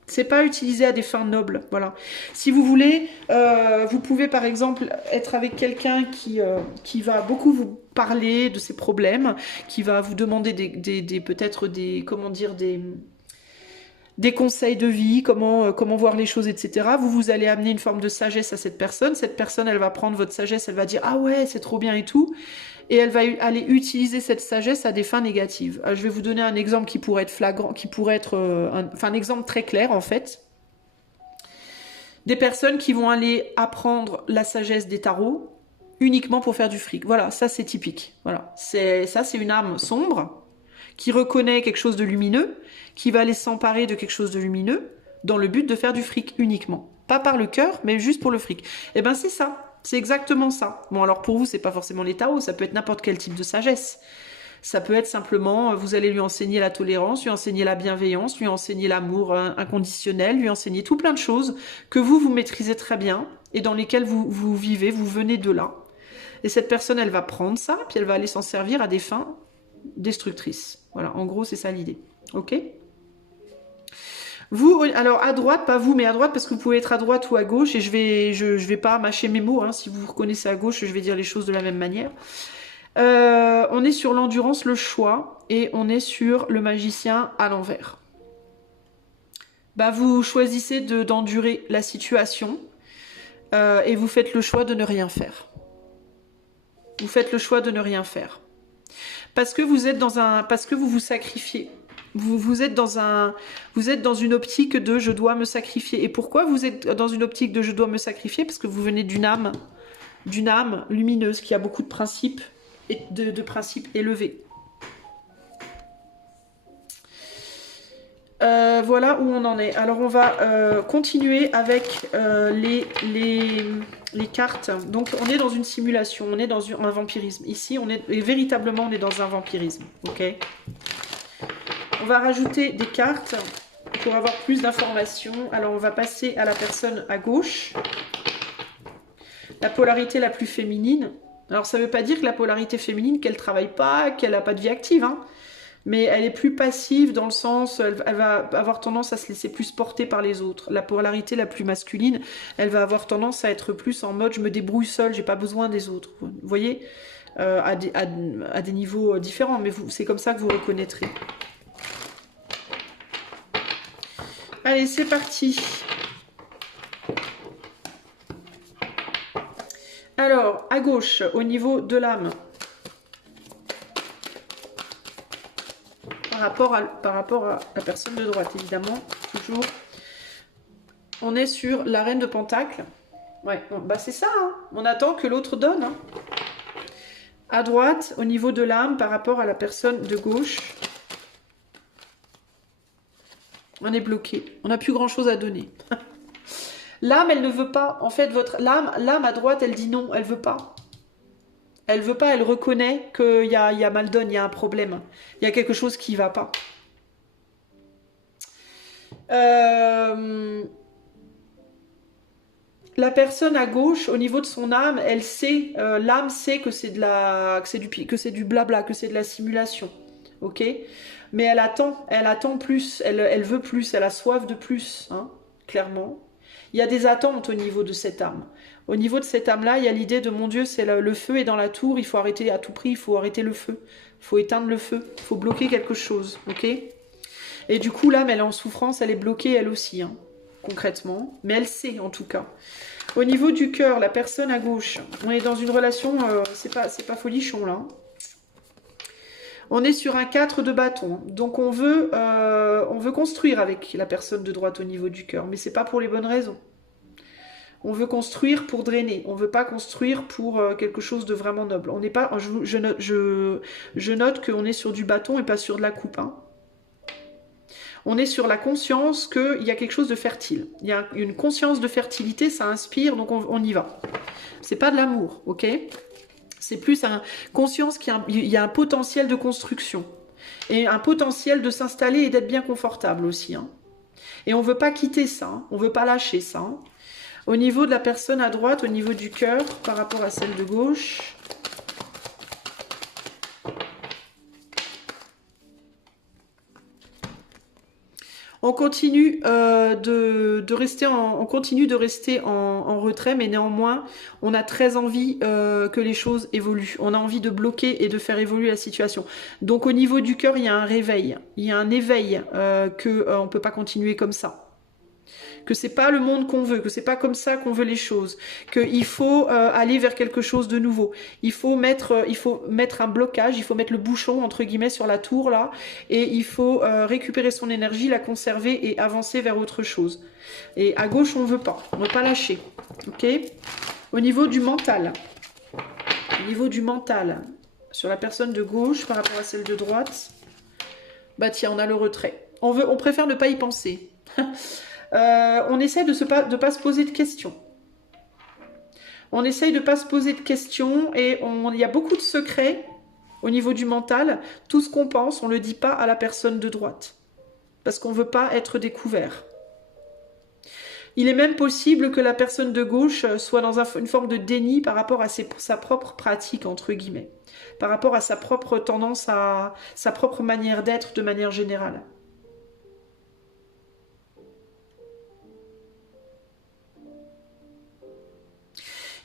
C'est pas utilisé à des fins nobles, voilà. Si vous voulez, vous pouvez par exemple être avec quelqu'un qui va beaucoup vous parler de ses problèmes, qui va vous demander peut-être des conseils de vie, comment voir les choses, etc. Vous allez amener une forme de sagesse à cette personne. Cette personne, elle va prendre votre sagesse, elle va dire « Ah ouais, c'est trop bien et tout ». Et elle va aller utiliser cette sagesse à des fins négatives. Je vais vous donner un exemple qui pourrait être flagrant, qui pourrait être un exemple très clair en fait. Des personnes qui vont aller apprendre la sagesse des tarots uniquement pour faire du fric. Voilà, ça c'est typique. Voilà, ça c'est une âme sombre qui reconnaît quelque chose de lumineux, qui va aller s'emparer de quelque chose de lumineux dans le but de faire du fric uniquement. Pas par le cœur, mais juste pour le fric. Eh ben c'est ça, c'est exactement ça. Bon alors pour vous, c'est pas forcément les tarots, ça peut être n'importe quel type de sagesse. Ça peut être simplement, vous allez lui enseigner la tolérance, lui enseigner la bienveillance, lui enseigner l'amour inconditionnel, lui enseigner tout plein de choses que vous maîtrisez très bien et dans lesquelles vous vivez, vous venez de là. Et cette personne, elle va prendre ça, puis elle va aller s'en servir à des fins destructrices. Voilà, en gros, c'est ça l'idée. Ok ? Vous, alors à droite, pas vous, mais à droite, parce que vous pouvez être à droite ou à gauche, et je vais pas mâcher mes mots, hein, si vous vous reconnaissez à gauche, je vais dire les choses de la même manière. On est sur l'endurance, le choix, et on est sur le magicien à l'envers. Bah, vous choisissez d'endurer la situation, et vous faites le choix de ne rien faire. Vous faites le choix de ne rien faire. Parce que vous êtes parce que vous vous sacrifiez. Vous êtes dans une optique de je dois me sacrifier. Et pourquoi vous êtes dans une optique de je dois me sacrifier? Parce que vous venez d'une âme lumineuse qui a beaucoup de principes et de principes élevés. Voilà où on en est. Alors on va continuer avec les cartes. Donc on est dans une simulation, on est dans un vampirisme. Ici, véritablement on est dans un vampirisme. Ok. On va rajouter des cartes pour avoir plus d'informations. Alors on va passer à la personne à gauche. La polarité la plus féminine. Alors ça ne veut pas dire que la polarité féminine, qu'elle ne travaille pas, qu'elle n'a pas de vie active, hein. Mais elle est plus passive dans le sens, elle va avoir tendance à se laisser plus porter par les autres. La polarité la plus masculine, elle va avoir tendance à être plus en mode je me débrouille seule, j'ai pas besoin des autres. Vous voyez, à des niveaux différents, mais c'est comme ça que vous reconnaîtrez. Allez, c'est parti. Alors, à gauche, au niveau de l'âme. Par rapport à la personne de droite, évidemment, toujours. On est sur la reine de Pentacle. Ouais, bon, bah c'est ça, hein. On attend que l'autre donne. Hein. À droite, au niveau de l'âme, par rapport à la personne de gauche. On est bloqué. On n'a plus grand-chose à donner. L'âme, elle ne veut pas. En fait, l'âme à droite, elle dit non, elle veut pas. Elle veut pas, elle reconnaît qu'il y a mal donne, il y a un problème. Il y a quelque chose qui ne va pas. La personne à gauche, au niveau de son âme, elle sait, l'âme sait que c'est du blabla, que c'est de la simulation. Ok ? Mais elle attend plus, elle veut plus, elle a soif de plus, hein, clairement. Il y a des attentes au niveau de cette âme. Au niveau de cette âme-là, il y a l'idée de mon Dieu, c'est le feu est dans la tour, il faut arrêter à tout prix, il faut arrêter le feu. Il faut éteindre le feu, il faut bloquer quelque chose, ok? Et du coup, l'âme, elle est en souffrance, elle est bloquée elle aussi, hein, concrètement. Mais elle sait, en tout cas. Au niveau du cœur, la personne à gauche, on est dans une relation, c'est pas folichon, là. Hein. On est sur un 4 de bâton. Donc on veut construire avec la personne de droite au niveau du cœur. Mais c'est pas pour les bonnes raisons. On veut construire pour drainer. On veut pas construire pour quelque chose de vraiment noble. On n'est pas. Je note qu'on est sur du bâton et pas sur de la coupe. Hein. On est sur la conscience qu'il y a quelque chose de fertile. Il y a une conscience de fertilité, ça inspire, donc on y va. C'est pas de l'amour, ok ? C'est plus une conscience qu'il y a un potentiel de construction. Et un potentiel de s'installer et d'être bien confortable aussi. Hein. Et on ne veut pas quitter ça. Hein. On ne veut pas lâcher ça. Hein. Au niveau de la personne à droite, au niveau du cœur, par rapport à celle de gauche. On continue de rester en retrait, mais néanmoins, on a très envie que les choses évoluent. On a envie de bloquer et de faire évoluer la situation. Donc au niveau du cœur, il y a un réveil. Il y a un éveil qu'on ne peut pas continuer comme ça. que c'est pas le monde qu'on veut, que c'est pas comme ça qu'on veut les choses, qu'il faut aller vers quelque chose de nouveau. Il faut mettre un blocage, il faut mettre le bouchon entre guillemets sur la tour là, et il faut récupérer son énergie, la conserver et avancer vers autre chose. Et à gauche, on veut pas lâcher. Ok. Au niveau du mental, sur la personne de gauche par rapport à celle de droite, bah tiens, on a le retrait. On préfère ne pas y penser. On essaie de pas se poser de questions. On essaye de pas se poser de questions et il y a beaucoup de secrets au niveau du mental. Tout ce qu'on pense, on ne le dit pas à la personne de droite. Parce qu'on ne veut pas être découvert. Il est même possible que la personne de gauche soit dans une forme de déni par rapport à sa propre pratique, entre guillemets. Par rapport à sa propre tendance, à sa propre manière d'être de manière générale.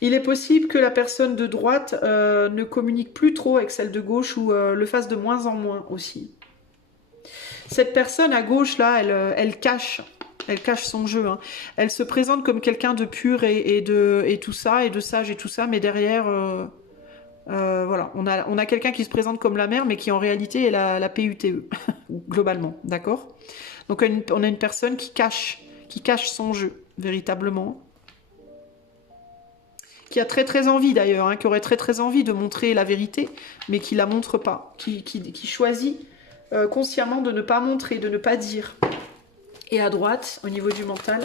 Il est possible que la personne de droite ne communique plus trop avec celle de gauche ou le fasse de moins en moins aussi. Cette personne à gauche, là, elle cache son jeu. Hein. Elle se présente comme quelqu'un de pur et tout ça, et de sage et tout ça, mais derrière, voilà, on a quelqu'un qui se présente comme la mère, mais qui en réalité est la PUTE, globalement, d'accord? Donc on a une personne qui cache son jeu, véritablement. Qui a très envie d'ailleurs, hein, qui aurait très envie de montrer la vérité, mais qui la montre pas, qui choisit consciemment de ne pas montrer, de ne pas dire. Et à droite, au niveau du mental,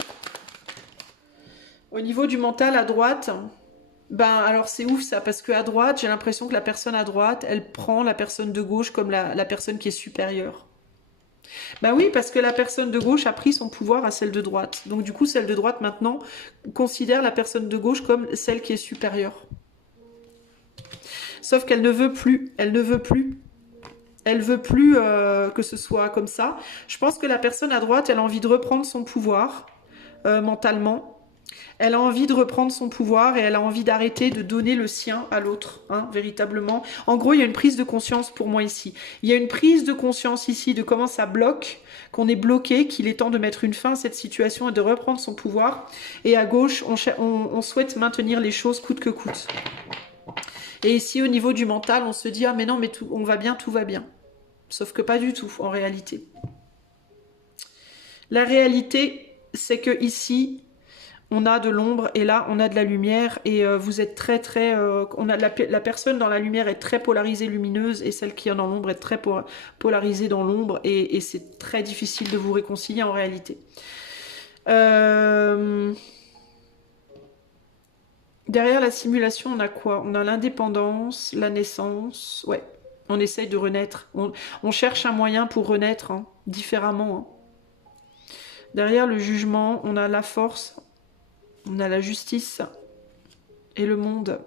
à droite, ben alors c'est ouf ça, parce que à droite, j'ai l'impression que la personne à droite, elle prend la personne de gauche comme la personne qui est supérieure. Ben oui, parce que la personne de gauche a pris son pouvoir à celle de droite. Donc du coup, celle de droite maintenant considère la personne de gauche comme celle qui est supérieure. Sauf qu'elle ne veut plus. Elle ne veut plus. Elle veut plus que ce soit comme ça. Je pense que la personne à droite, elle a envie de reprendre son pouvoir mentalement. Elle a envie de reprendre son pouvoir et elle a envie d'arrêter de donner le sien à l'autre, hein, véritablement. En gros, il y a une prise de conscience pour moi ici. Il y a une prise de conscience ici de comment ça bloque, qu'on est bloqué, qu'il est temps de mettre une fin à cette situation et de reprendre son pouvoir. Et à gauche, on souhaite maintenir les choses coûte que coûte. Et ici, au niveau du mental, on se dit « Ah mais non, mais on va bien, tout va bien ». Sauf que pas du tout, en réalité. La réalité, c'est que ici... on a de l'ombre et là on a de la lumière et vous êtes on a la personne dans la lumière est très polarisée lumineuse et celle qui est dans l'ombre est très polarisée dans l'ombre et c'est très difficile de vous réconcilier en réalité. Derrière la simulation on a quoi? On a l'indépendance, la naissance, ouais, on essaye de renaître, on cherche un moyen pour renaître hein, différemment. Hein. Derrière le jugement on a la force. On a la justice et le monde.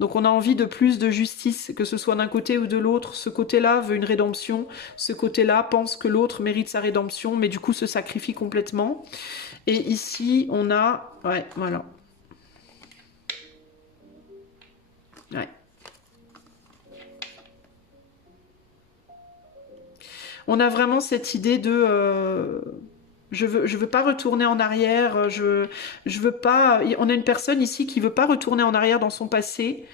Donc on a envie de plus de justice, que ce soit d'un côté ou de l'autre. Ce côté-là veut une rédemption. Ce côté-là pense que l'autre mérite sa rédemption, mais du coup se sacrifie complètement. Et ici, on a... ouais, voilà. Ouais. On a vraiment cette idée de... Je veux pas retourner en arrière, je veux pas... On a une personne ici qui veut pas retourner en arrière dans son passé,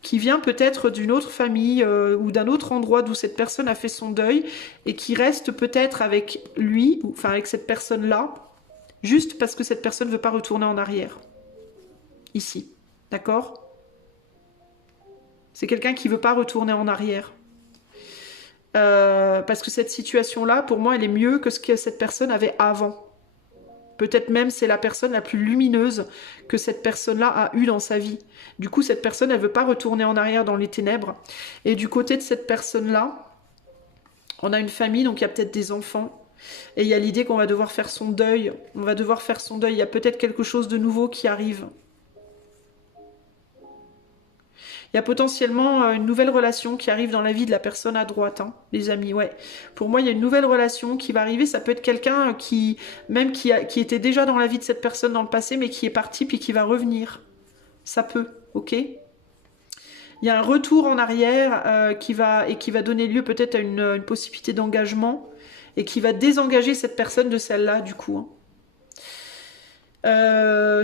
qui vient peut-être d'une autre famille ou d'un autre endroit d'où cette personne a fait son deuil et qui reste peut-être avec lui, enfin avec cette personne-là, juste parce que cette personne veut pas retourner en arrière. Ici, d'accord? C'est quelqu'un qui veut pas retourner en arrière. Parce que cette situation-là, pour moi, elle est mieux que ce que cette personne avait avant. Peut-être même c'est la personne la plus lumineuse que cette personne-là a eue dans sa vie. Du coup, cette personne, elle veut pas retourner en arrière dans les ténèbres. Et du côté de cette personne-là, on a une famille, donc il y a peut-être des enfants. Et il y a l'idée qu'on va devoir faire son deuil. On va devoir faire son deuil. Il y a peut-être quelque chose de nouveau qui arrive. Il y a potentiellement une nouvelle relation qui arrive dans la vie de la personne à droite, hein, les amis, ouais. Pour moi, il y a une nouvelle relation qui va arriver. Ça peut être quelqu'un qui était déjà dans la vie de cette personne dans le passé, mais qui est parti puis qui va revenir. Ça peut, ok? Il y a un retour en arrière qui va donner lieu peut-être à une possibilité d'engagement et qui va désengager cette personne de celle-là, du coup. Hein.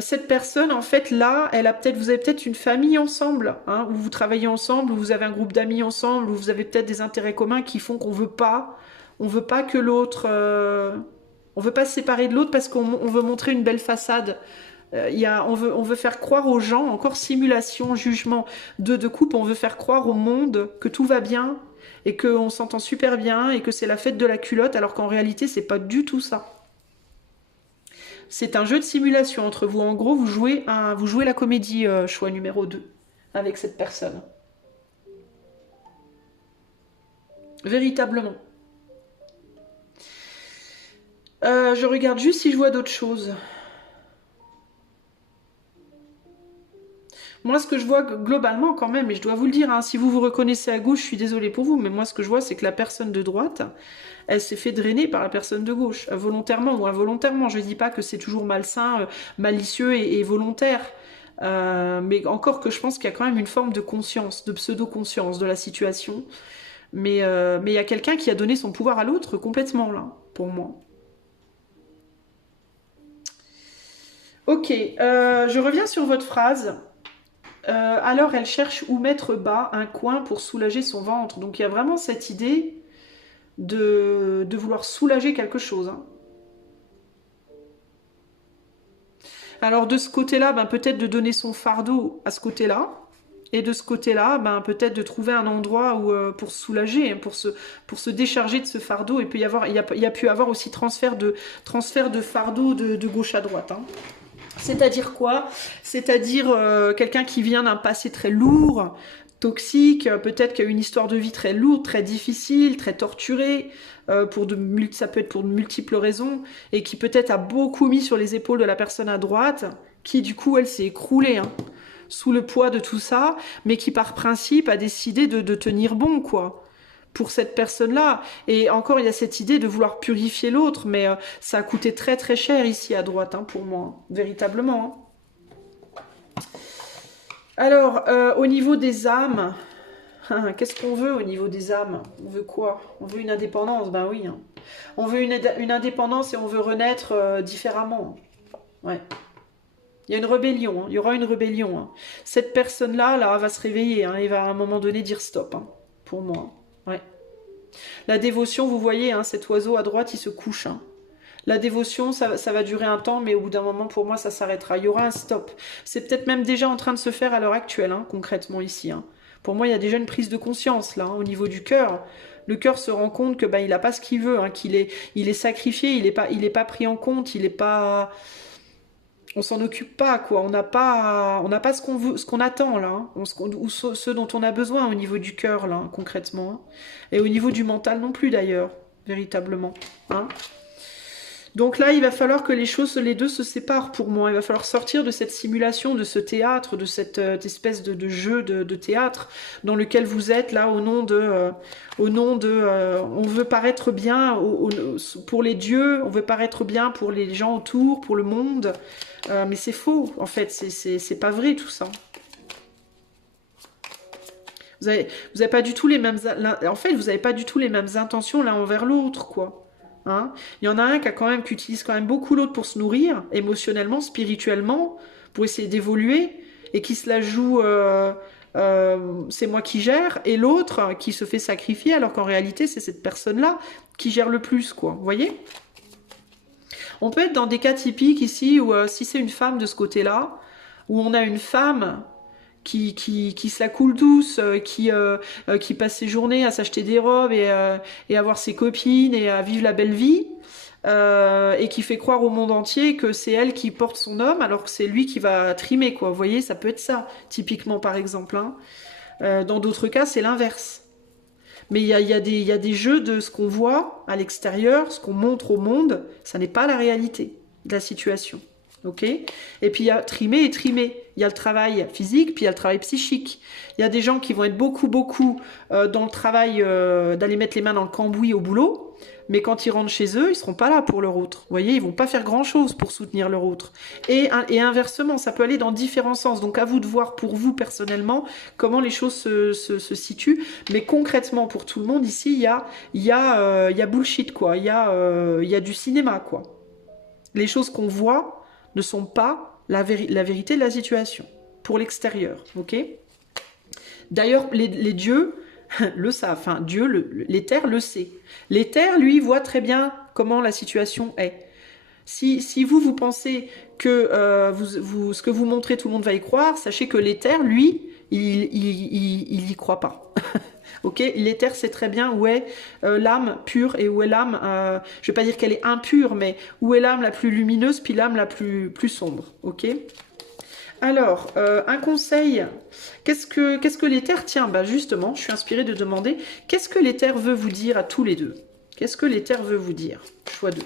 Cette personne, en fait, là, vous avez peut-être une famille ensemble, hein, où vous travaillez ensemble, où vous avez un groupe d'amis ensemble, où vous avez peut-être des intérêts communs qui font on veut pas que l'autre, on veut pas se séparer de l'autre parce qu'on veut montrer une belle façade. On veut faire croire aux gens, encore simulation, jugement de couple, on veut faire croire au monde que tout va bien et qu'on s'entend super bien et que c'est la fête de la culotte, alors qu'en réalité, c'est pas du tout ça. C'est un jeu de simulation entre vous. En gros, vous jouez la comédie choix numéro 2 avec cette personne. Véritablement. Je regarde juste si je vois d'autres choses. Moi, ce que je vois globalement quand même, et je dois vous le dire, hein, si vous vous reconnaissez à gauche, je suis désolée pour vous, mais moi, ce que je vois, c'est que la personne de droite, elle s'est fait drainer par la personne de gauche, volontairement ou involontairement. Je ne dis pas que c'est toujours malsain, malicieux et volontaire, mais encore que je pense qu'il y a quand même une forme de conscience, de pseudo-conscience de la situation. Mais il y a quelqu'un qui a donné son pouvoir à l'autre complètement, là, pour moi. Ok, je reviens sur votre phrase. Alors elle cherche où mettre bas un coin pour soulager son ventre. Donc il y a vraiment cette idée de vouloir soulager quelque chose. Hein. Alors de ce côté-là, ben, peut-être de donner son fardeau à ce côté-là. Et de ce côté-là, ben, peut-être de trouver un endroit où, pour se soulager, hein, pour se décharger de ce fardeau. Il y a pu avoir aussi transfert de fardeau de gauche à droite. Hein. C'est-à-dire quoi? C'est-à-dire quelqu'un qui vient d'un passé très lourd, toxique, peut-être qui a une histoire de vie très lourde, très difficile, très torturée, ça peut être pour de multiples raisons, et qui peut-être a beaucoup mis sur les épaules de la personne à droite, qui du coup, elle s'est écroulée, hein, sous le poids de tout ça, mais qui par principe a décidé de tenir bon, quoi, pour cette personne-là. Et encore, il y a cette idée de vouloir purifier l'autre, mais ça a coûté très très cher ici à droite, hein, pour moi, hein, véritablement. Hein. Alors, au niveau des âmes, qu'est-ce qu'on veut au niveau des âmes? On veut quoi? On veut une indépendance, ben oui. Hein. On veut une indépendance et on veut renaître différemment. Ouais. Il y a une rébellion, hein. Il y aura une rébellion. Hein. Cette personne-là, là, va se réveiller, hein, et va à un moment donné dire stop, hein, pour moi. Ouais. La dévotion, vous voyez, hein, cet oiseau à droite, il se couche. Hein. La dévotion, ça va durer un temps, mais au bout d'un moment, pour moi, ça s'arrêtera. Il y aura un stop. C'est peut-être même déjà en train de se faire à l'heure actuelle, hein, concrètement ici. Hein. Pour moi, il y a déjà une prise de conscience, là, hein, au niveau du cœur. Le cœur se rend compte que il n'a pas ce qu'il veut, hein, il est sacrifié, il est pas pris en compte, il est pas... On s'en occupe pas, quoi. On n'a pas ce qu'on veut, ce qu'on attend là, hein. Ou ce dont on a besoin au niveau du cœur là, hein, concrètement. Hein. Et au niveau du mental non plus d'ailleurs, véritablement. Hein. Donc là, il va falloir que les deux se séparent pour moi. Il va falloir sortir de cette simulation, de ce théâtre, de cette espèce de jeu de théâtre dans lequel vous êtes là au nom de, on veut paraître bien pour les dieux, on veut paraître bien pour les gens autour, pour le monde. Mais c'est faux, en fait, c'est pas vrai tout ça. Vous avez pas du tout les mêmes, en fait, vous avez pas du tout les mêmes intentions l'un envers l'autre, quoi. Hein. Il y en a un qui utilise quand même beaucoup l'autre pour se nourrir, émotionnellement, spirituellement, pour essayer d'évoluer, et qui se la joue, c'est moi qui gère, et l'autre qui se fait sacrifier, alors qu'en réalité, c'est cette personne-là qui gère le plus, quoi. Vous voyez? On peut être dans des cas typiques ici, où si c'est une femme de ce côté-là, où on a une femme qui se la coule douce, qui passe ses journées à s'acheter des robes et à voir ses copines et à vivre la belle vie, et qui fait croire au monde entier que c'est elle qui porte son homme alors que c'est lui qui va trimer, quoi. Vous voyez, ça peut être ça, typiquement par exemple. Hein. Dans d'autres cas, c'est l'inverse. Mais il y a des jeux de ce qu'on voit à l'extérieur, ce qu'on montre au monde, ça n'est pas la réalité de la situation. Ok. Et puis il y a trimer et trimer. Il y a le travail physique, puis il y a le travail psychique. Il y a des gens qui vont être beaucoup dans le travail d'aller mettre les mains dans le cambouis au boulot, mais quand ils rentrent chez eux, ils seront pas là pour leur autre. Vous voyez, ils vont pas faire grand-chose pour soutenir leur autre. Et inversement, ça peut aller dans différents sens. Donc à vous de voir pour vous personnellement comment les choses se situent. Mais concrètement, pour tout le monde ici, il y a bullshit, quoi. Il y a du cinéma, quoi. Les choses qu'on voit ne sont pas la vérité de la situation, pour l'extérieur, ok? D'ailleurs, les dieux le savent, enfin, Dieu, l'éther le sait. L'éther, lui, voit très bien comment la situation est. Si vous pensez que ce que vous montrez, tout le monde va y croire, sachez que l'éther, lui, il y croit pas. Ok, l'éther sait très bien où est l'âme pure et où est l'âme, je vais pas dire qu'elle est impure, mais où est l'âme la plus lumineuse, puis l'âme la plus sombre. Ok. Alors, un conseil, qu'est-ce que l'éther, tiens, bah justement, je suis inspirée de demander, qu'est-ce que l'éther veut vous dire à tous les deux? Qu'est-ce que l'éther veut vous dire? Choix 2.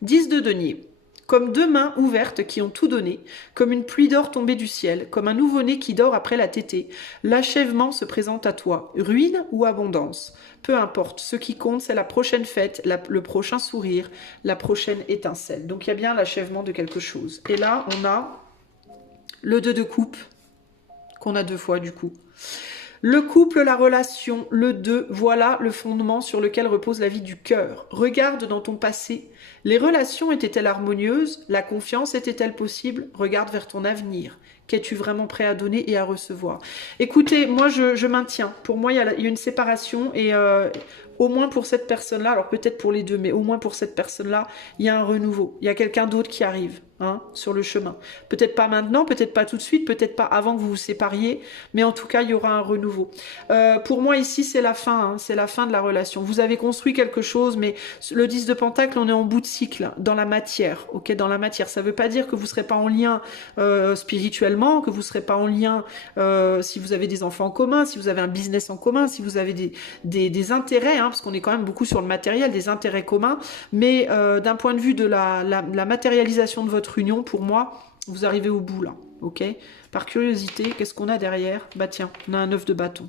10 de denier. Comme deux mains ouvertes qui ont tout donné, comme une pluie d'or tombée du ciel, comme un nouveau-né qui dort après la tétée, l'achèvement se présente à toi, ruine ou abondance. Peu importe, ce qui compte, c'est la prochaine fête, le prochain sourire, la prochaine étincelle. Donc il y a bien l'achèvement de quelque chose. Et là, on a le 2 de coupe, qu'on a 2 fois du coup. Le couple, la relation, le 2, voilà le fondement sur lequel repose la vie du cœur. Regarde dans ton passé. Les relations étaient-elles harmonieuses? La confiance était-elle possible? Regarde vers ton avenir. Qu'es-tu vraiment prêt à donner et à recevoir? Écoutez, moi je maintiens. Pour moi, il y a une séparation et au moins pour cette personne-là, alors peut-être pour les deux, mais au moins pour cette personne-là, il y a un renouveau. Il y a quelqu'un d'autre qui arrive sur le chemin. Peut-être pas maintenant, peut-être pas tout de suite, peut-être pas avant que vous vous sépariez, mais en tout cas, il y aura un renouveau. Pour moi, ici, c'est la fin. C'est la fin de la relation. Vous avez construit quelque chose, mais le 10 de Pentacle, on est en bout de cycle, dans la matière. Ok, dans la matière. Ça ne veut pas dire que vous ne serez pas en lien spirituellement, que vous ne serez pas en lien si vous avez des enfants en commun, si vous avez un business en commun, si vous avez des intérêts, parce qu'on est quand même beaucoup sur le matériel, des intérêts communs, mais d'un point de vue de la matérialisation de votre union, pour moi, vous arrivez au bout là, ok? Par curiosité, qu'est-ce qu'on a derrière? Bah tiens, on a un 9 de bâton.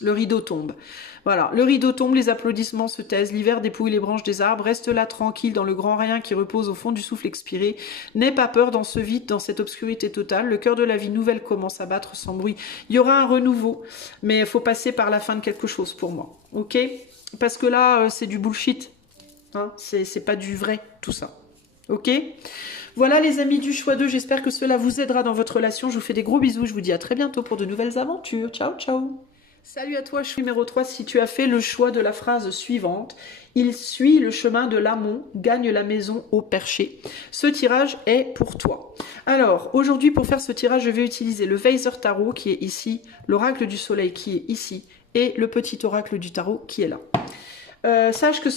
Le rideau tombe. Voilà, le rideau tombe, les applaudissements se taisent, l'hiver dépouille les branches des arbres, reste là tranquille dans le grand rien qui repose au fond du souffle expiré. N'aie pas peur dans ce vide, dans cette obscurité totale. Le cœur de la vie nouvelle commence à battre sans bruit. Il y aura un renouveau, mais il faut passer par la fin de quelque chose pour moi, ok? Parce que là, c'est du bullshit. C'est pas du vrai, tout ça. Ok? Voilà les amis du choix 2, j'espère que cela vous aidera dans votre relation. Je vous fais des gros bisous, je vous dis à très bientôt pour de nouvelles aventures. Ciao, ciao! Salut à toi, choix numéro 3, si tu as fait le choix de la phrase suivante. Il suit le chemin de l'amont, gagne la maison au perché. Ce tirage est pour toi. Alors, aujourd'hui, pour faire ce tirage, je vais utiliser le Weiser Tarot qui est ici, l'oracle du soleil qui est ici, et le petit oracle du tarot qui est là. Sache que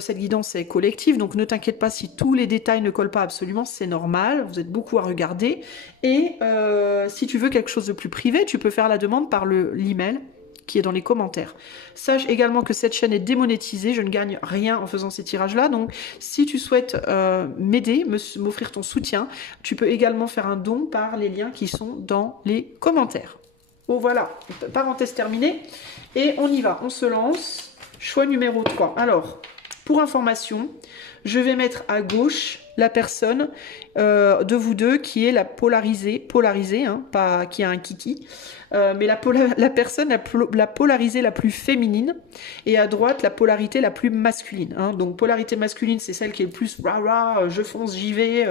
cette guidance est collective, donc ne t'inquiète pas si tous les détails ne collent pas absolument, c'est normal, vous êtes beaucoup à regarder. Et si tu veux quelque chose de plus privé, tu peux faire la demande par l'email qui est dans les commentaires. Sache également que cette chaîne est démonétisée, je ne gagne rien en faisant ces tirages-là, donc si tu souhaites m'aider, m'offrir ton soutien, tu peux également faire un don par les liens qui sont dans les commentaires. Bon voilà, parenthèse terminée, et on y va, on se lance. Choix numéro 3. Alors, pour information, je vais mettre à gauche la personne de vous deux qui est la polarisée, pas qui a un kiki, mais la personne la polarisée la plus féminine, et à droite la polarité la plus masculine. Donc polarité masculine, c'est celle qui est le plus rah, je fonce, j'y vais,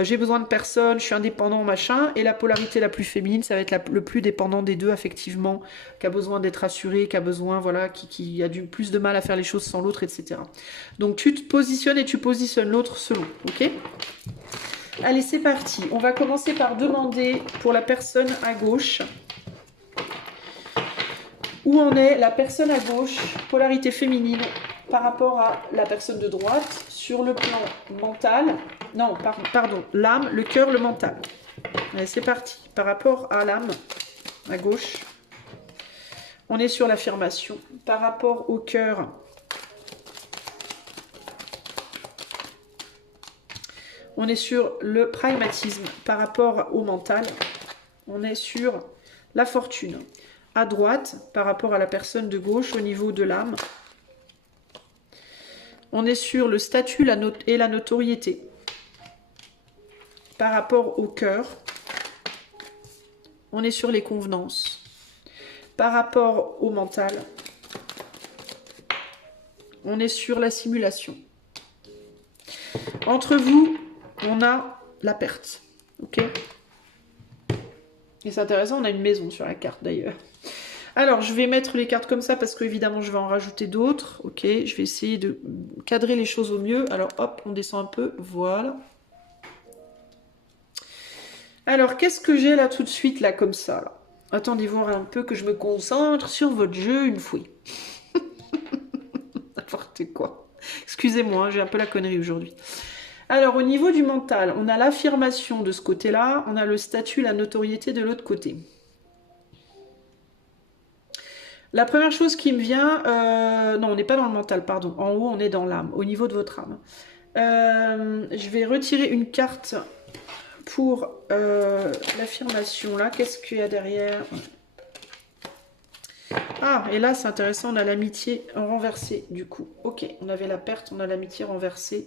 j'ai besoin de personne, je suis indépendant, machin, et la polarité la plus féminine, ça va être le plus dépendant des deux, effectivement, qui a besoin d'être assuré, qui a besoin, voilà, qui a plus de mal à faire les choses sans l'autre, etc. Donc tu te positionnes et tu positionnes l'autre selon, ok? Allez, c'est parti. On va commencer par demander pour la personne à gauche où en est la personne à gauche, polarité féminine, par rapport à la personne de droite, sur le plan mental. Non, pardon, l'âme, le cœur, le mental. Allez, c'est parti. Par rapport à l'âme, à gauche, on est sur l'affirmation. Par rapport au cœur, on est sur le pragmatisme. Par rapport au mental, on est sur la fortune. À droite, par rapport à la personne de gauche, au niveau de l'âme, on est sur le statut et la notoriété. Par rapport au cœur, on est sur les convenances. Par rapport au mental, On est sur la simulation. Entre vous, on a la perte. Ok. Et c'est intéressant, on a une maison sur la carte d'ailleurs. Alors, je vais mettre les cartes comme ça parce qu'évidemment, je vais en rajouter d'autres. Ok, je vais essayer de cadrer les choses au mieux. Alors, hop, on descend un peu. Voilà. Alors, qu'est-ce que j'ai là tout de suite, là, comme ça là. Attendez voir un peu que je me concentre sur votre jeu une fois. N'importe quoi. Excusez-moi, j'ai un peu la connerie aujourd'hui. Alors, au niveau du mental, on a l'affirmation de ce côté-là. On a le statut, la notoriété de l'autre côté. La première chose qui me vient... non, on n'est pas dans le mental, pardon. En haut, on est dans l'âme, au niveau de votre âme. Je vais retirer une carte pour l'affirmation, là. Qu'est-ce qu'il y a derrière? Ah, et là, c'est intéressant, on a l'amitié renversée, du coup. Ok, on avait la perte, on a l'amitié renversée.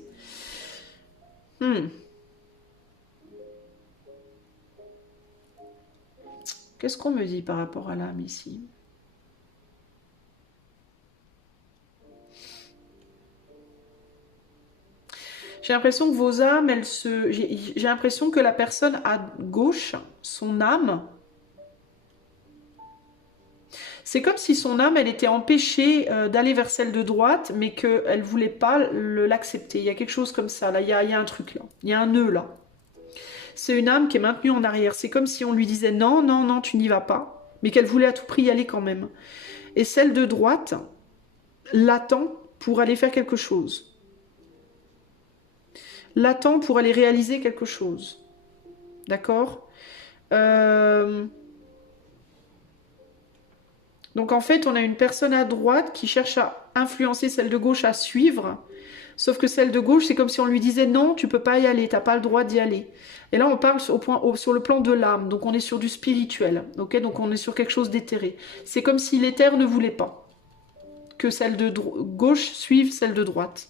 Qu'est-ce qu'on me dit par rapport à l'âme, ici? J'ai l'impression que vos âmes, elles se... J'ai l'impression que la personne à gauche, son âme, c'est comme si son âme, elle était empêchée d'aller vers celle de droite, mais qu'elle ne voulait pas l'accepter. Il y a quelque chose comme ça, là, il y a un truc là, il y a un nœud là. C'est une âme qui est maintenue en arrière. C'est comme si on lui disait non, non, non, tu n'y vas pas, mais qu'elle voulait à tout prix y aller quand même. Et celle de droite l'attend pour aller faire quelque chose. L'attend pour aller réaliser quelque chose. D'accord ? Donc en fait, on a une personne à droite qui cherche à influencer celle de gauche à suivre. Sauf que celle de gauche, c'est comme si on lui disait non, tu peux pas y aller, t'as pas le droit d'y aller. Et là, on parle sur le plan de l'âme, donc on est sur du spirituel. Okay, donc on est sur quelque chose d'éthéré. C'est comme si l'éther ne voulait pas que celle de gauche suive celle de droite.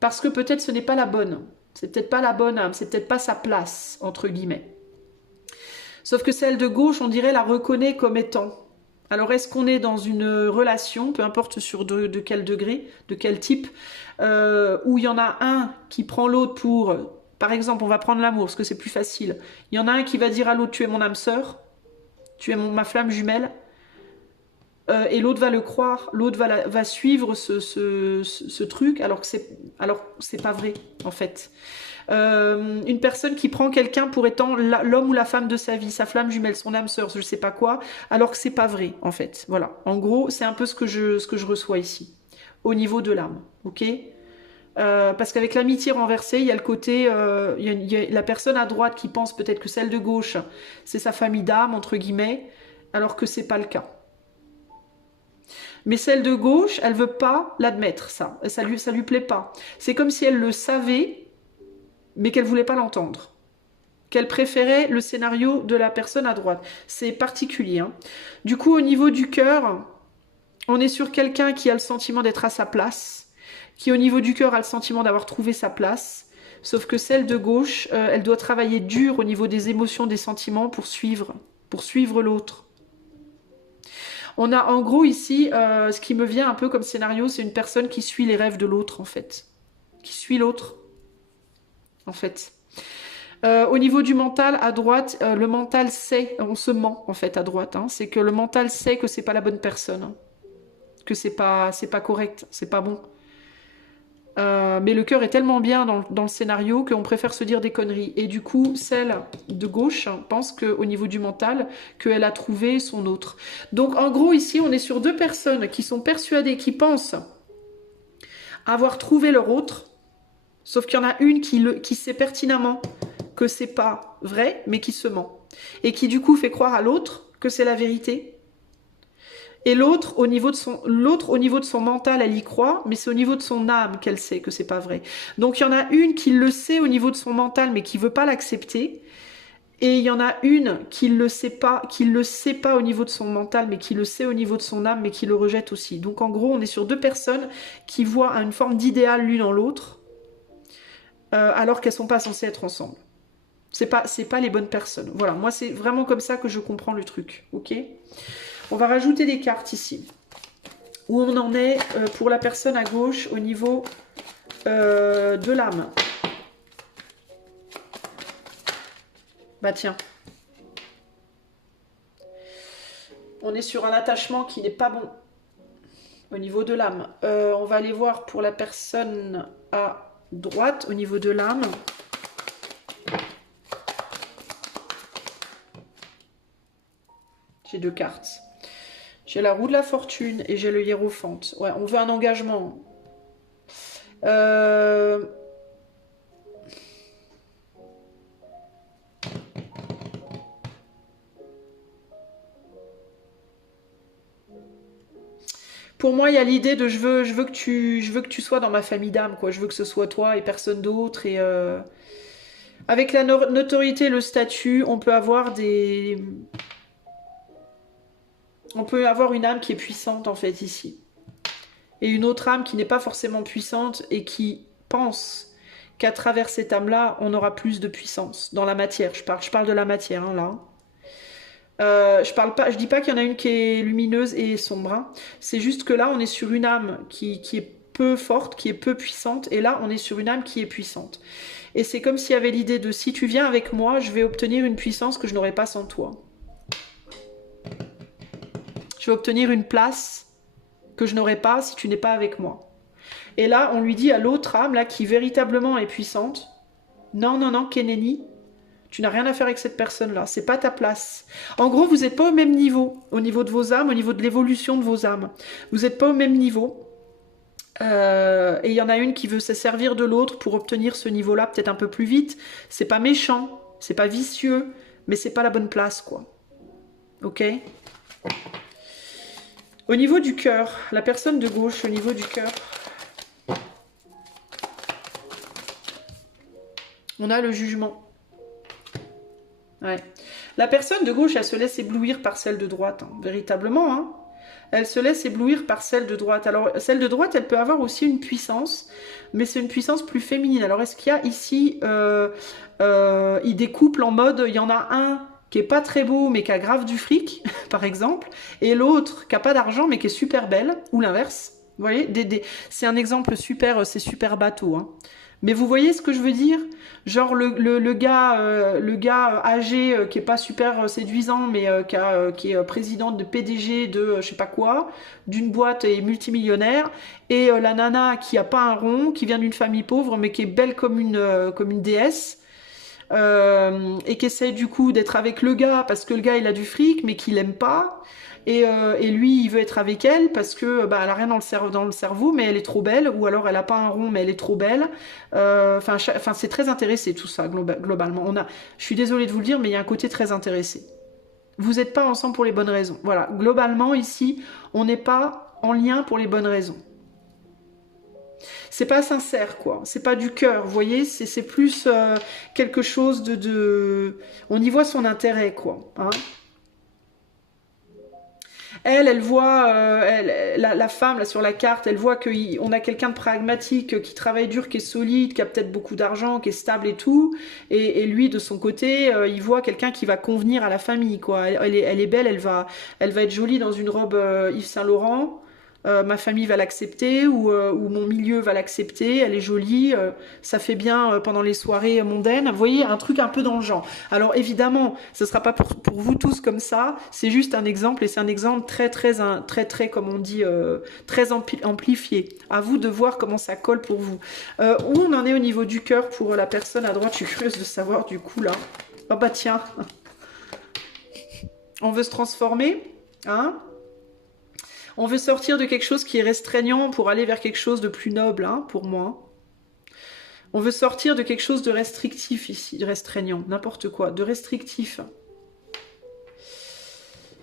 Parce que peut-être ce n'est pas la bonne. C'est peut-être pas la bonne âme, c'est peut-être pas sa place, entre guillemets. Sauf que celle de gauche, on dirait, la reconnaît comme étant. Alors, est-ce qu'on est dans une relation, peu importe sur de quel degré, de quel type, où il y en a un qui prend l'autre pour... Par exemple, on va prendre l'amour, parce que c'est plus facile. Il y en a un qui va dire à l'autre, tu es mon âme sœur, tu es ma flamme jumelle, et l'autre va le croire, l'autre va suivre ce truc, alors que c'est pas vrai, en fait. Une personne qui prend quelqu'un pour étant l'homme ou la femme de sa vie, sa flamme jumelle, son âme sœur, je sais pas quoi, alors que c'est pas vrai, en fait. Voilà. En gros, c'est un peu ce que je reçois ici, au niveau de l'âme, ok ? Parce qu'avec l'amitié renversée, il y a le côté, il y a la personne à droite qui pense peut-être que celle de gauche, c'est sa famille d'âme, entre guillemets, alors que c'est pas le cas. Mais celle de gauche, elle veut pas l'admettre, ça lui plaît pas. C'est comme si elle le savait, mais qu'elle voulait pas l'entendre. Qu'elle préférait le scénario de la personne à droite. C'est particulier. Hein. Du coup, au niveau du cœur, on est sur quelqu'un qui a le sentiment d'être à sa place, qui au niveau du cœur a le sentiment d'avoir trouvé sa place, sauf que celle de gauche, elle doit travailler dur au niveau des émotions, des sentiments pour suivre l'autre. On a en gros ici, ce qui me vient un peu comme scénario, c'est une personne qui suit les rêves de l'autre en fait. Qui suit l'autre, en fait. Au niveau du mental, à droite, le mental sait, on se ment en fait à droite, hein, c'est que le mental sait que c'est pas la bonne personne, hein, que c'est pas correct, c'est pas bon. Mais le cœur est tellement bien dans le scénario qu'on préfère se dire des conneries. Et du coup, celle de gauche pense qu'au niveau du mental, qu'elle a trouvé son autre. Donc en gros, ici, on est sur deux personnes qui sont persuadées, qui pensent avoir trouvé leur autre, sauf qu'il y en a une qui sait pertinemment que c'est pas vrai, mais qui se ment. Et qui du coup fait croire à l'autre que c'est la vérité. Et l'autre, au niveau de son mental, elle y croit, mais c'est au niveau de son âme qu'elle sait que c'est pas vrai. Donc il y en a une qui le sait au niveau de son mental, mais qui veut pas l'accepter. Et il y en a une qui le sait pas au niveau de son mental, mais qui le sait au niveau de son âme, mais qui le rejette aussi. Donc en gros, on est sur deux personnes qui voient une forme d'idéal l'une en l'autre, alors qu'elles sont pas censées être ensemble. C'est pas les bonnes personnes. Voilà, moi c'est vraiment comme ça que je comprends le truc, ok ? On va rajouter des cartes ici. où on en est pour la personne à gauche au niveau de l'âme. Bah tiens. On est sur un attachement qui n'est pas bon au niveau de l'âme. On va aller voir pour la personne à droite au niveau de l'âme. J'ai 2 cartes. J'ai la roue de la fortune et j'ai le hiérophante. Ouais, on veut un engagement. Pour moi, il y a l'idée de je veux que tu sois dans ma famille d'âme, quoi. Je veux que ce soit toi et personne d'autre. Et avec la notoriété et le statut, on peut avoir une âme qui est puissante, en fait, ici. Et une autre âme qui n'est pas forcément puissante et qui pense qu'à travers cette âme-là, on aura plus de puissance dans la matière. Je parle de la matière, hein, là. Je dis pas qu'il y en a une qui est lumineuse et sombre. Hein. C'est juste que là, on est sur une âme qui est peu forte, qui est peu puissante. Et là, on est sur une âme qui est puissante. Et c'est comme s'il y avait l'idée de si tu viens avec moi, je vais obtenir une puissance que je n'aurai pas sans toi. Je vais obtenir une place que je n'aurai pas si tu n'es pas avec moi. Et là, on lui dit à l'autre âme, là, qui véritablement est puissante, non, non, non, Keneni, tu n'as rien à faire avec cette personne-là, c'est pas ta place. En gros, vous n'êtes pas au même niveau de vos âmes, au niveau de l'évolution de vos âmes. Vous n'êtes pas au même niveau. Et il y en a une qui veut se servir de l'autre pour obtenir ce niveau-là peut-être un peu plus vite. C'est pas méchant, c'est pas vicieux, mais c'est pas la bonne place, quoi. Ok ? Au niveau du cœur, la personne de gauche, au niveau du cœur, on a le jugement. Ouais. La personne de gauche, elle se laisse éblouir par celle de droite, hein, véritablement. Hein. Elle se laisse éblouir par celle de droite. Alors, celle de droite, elle peut avoir aussi une puissance, mais c'est une puissance plus féminine. Alors, est-ce qu'il y a ici, il découple en mode, il y en a un qui est pas très beau, mais qui a grave du fric, par exemple, et l'autre qui a pas d'argent, mais qui est super belle, ou l'inverse. Vous voyez, c'est un exemple super, c'est super bateau, hein. Mais vous voyez ce que je veux dire? Genre le gars âgé qui est pas super séduisant, mais qui est président de PDG de je sais pas quoi, d'une boîte et multimillionnaire, et la nana qui a pas un rond, qui vient d'une famille pauvre, mais qui est belle comme une déesse, et qui essaie du coup d'être avec le gars parce que le gars il a du fric, mais qu'il aime pas. Et lui, il veut être avec elle parce que bah, elle a rien dans le cerveau, mais elle est trop belle, ou alors elle a pas un rond, mais elle est trop belle. Enfin, c'est très intéressé tout ça globalement. Je suis désolée de vous le dire, mais il y a un côté très intéressé. Vous n'êtes pas ensemble pour les bonnes raisons. Voilà, globalement ici, on n'est pas en lien pour les bonnes raisons. C'est pas sincère, quoi. C'est pas du cœur, vous voyez. C'est plus quelque chose de. On y voit son intérêt, quoi. Hein. Elle voit, la femme là sur la carte, elle voit qu'on a quelqu'un de pragmatique, qui travaille dur, qui est solide, qui a peut-être beaucoup d'argent, qui est stable et tout. Et lui, de son côté, il voit quelqu'un qui va convenir à la famille, quoi. Elle est belle, elle va être jolie dans une robe Yves Saint Laurent. Ma famille va l'accepter ou mon milieu va l'accepter, elle est jolie, ça fait bien pendant les soirées mondaines. Vous voyez, un truc un peu dans le genre. Alors évidemment, ce ne sera pas pour vous tous comme ça, c'est juste un exemple et c'est un exemple très comme on dit, très amplifié. À vous de voir comment ça colle pour vous. Où on en est au niveau du cœur pour la personne à droite, je suis curieuse de savoir du coup là. Oh bah tiens, on veut se transformer, hein? On veut sortir de quelque chose qui est restreignant pour aller vers quelque chose de plus noble, hein, pour moi. On veut sortir de quelque chose de restrictif ici, de restreignant, n'importe quoi, de restrictif.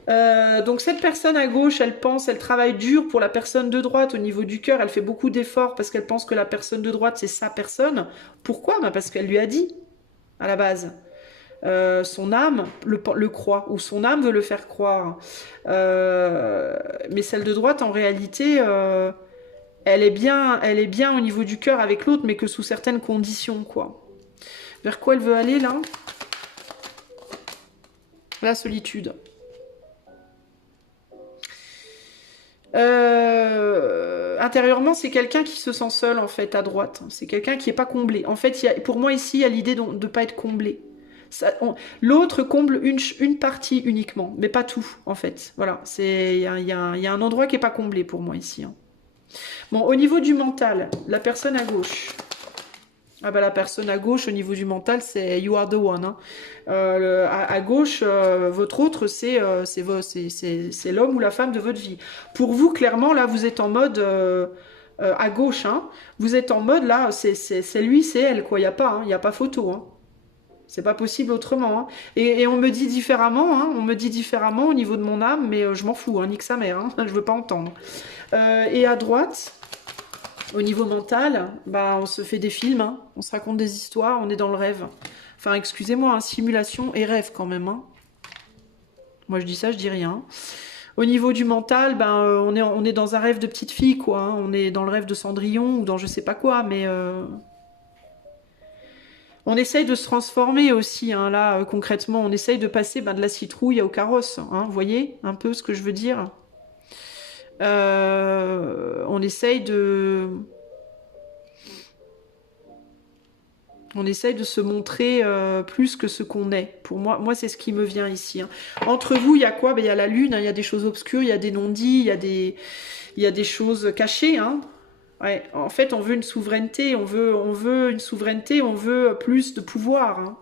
Donc cette personne à gauche, elle travaille dur pour la personne de droite au niveau du cœur, elle fait beaucoup d'efforts parce qu'elle pense que la personne de droite, c'est sa personne. Pourquoi? Bah parce qu'elle lui a dit, à la base. Son âme le croit, ou son âme veut le faire croire. Mais celle de droite, en réalité, elle est bien au niveau du cœur avec l'autre, mais que sous certaines conditions, quoi. Vers quoi elle veut aller, là? La solitude. intérieurement, c'est quelqu'un qui se sent seul, en fait, à droite. C'est quelqu'un qui n'est pas comblé. En fait, pour moi, ici, il y a l'idée de ne pas être comblé. L'autre comble une partie uniquement, mais pas tout, en fait. Voilà, il y a un endroit qui n'est pas comblé pour moi, ici. Hein. Bon, au niveau du mental, la personne à gauche. Ah bah la personne à gauche, au niveau du mental, c'est you are the one. Hein. À gauche, votre autre, c'est l'homme ou la femme de votre vie. Pour vous, clairement, là, vous êtes en mode à gauche. Hein. Vous êtes en mode, là, c'est lui, c'est elle, quoi. Il n'y a pas, hein, y a pas photo. Hein. C'est pas possible autrement. Hein. Et on me dit différemment, hein, on me dit différemment au niveau de mon âme, mais je m'en fous, hein, nique sa mère, hein, je veux pas entendre. Et à droite, au niveau mental, bah, on se fait des films, hein, on se raconte des histoires, on est dans le rêve. Enfin, excusez-moi, hein, simulation et rêve quand même. Hein. Moi, je dis ça, je dis rien. Au niveau du mental, ben, on est dans un rêve de petite fille, quoi. Hein. On est dans le rêve de Cendrillon ou dans je sais pas quoi, mais... On essaye de se transformer aussi, hein, là, concrètement. On essaye de passer de la citrouille au carrosse. Hein, vous voyez un peu ce que je veux dire? On essaye de... On essaye de se montrer plus que ce qu'on est. Pour moi c'est ce qui me vient ici. Hein. Entre vous, il y a quoi? Ben, il y a la lune, hein, il y a des choses obscures, il y a des non-dits, il y a des choses cachées, hein. Ouais, en fait, on veut une souveraineté, on veut une souveraineté, on veut plus de pouvoir. Hein.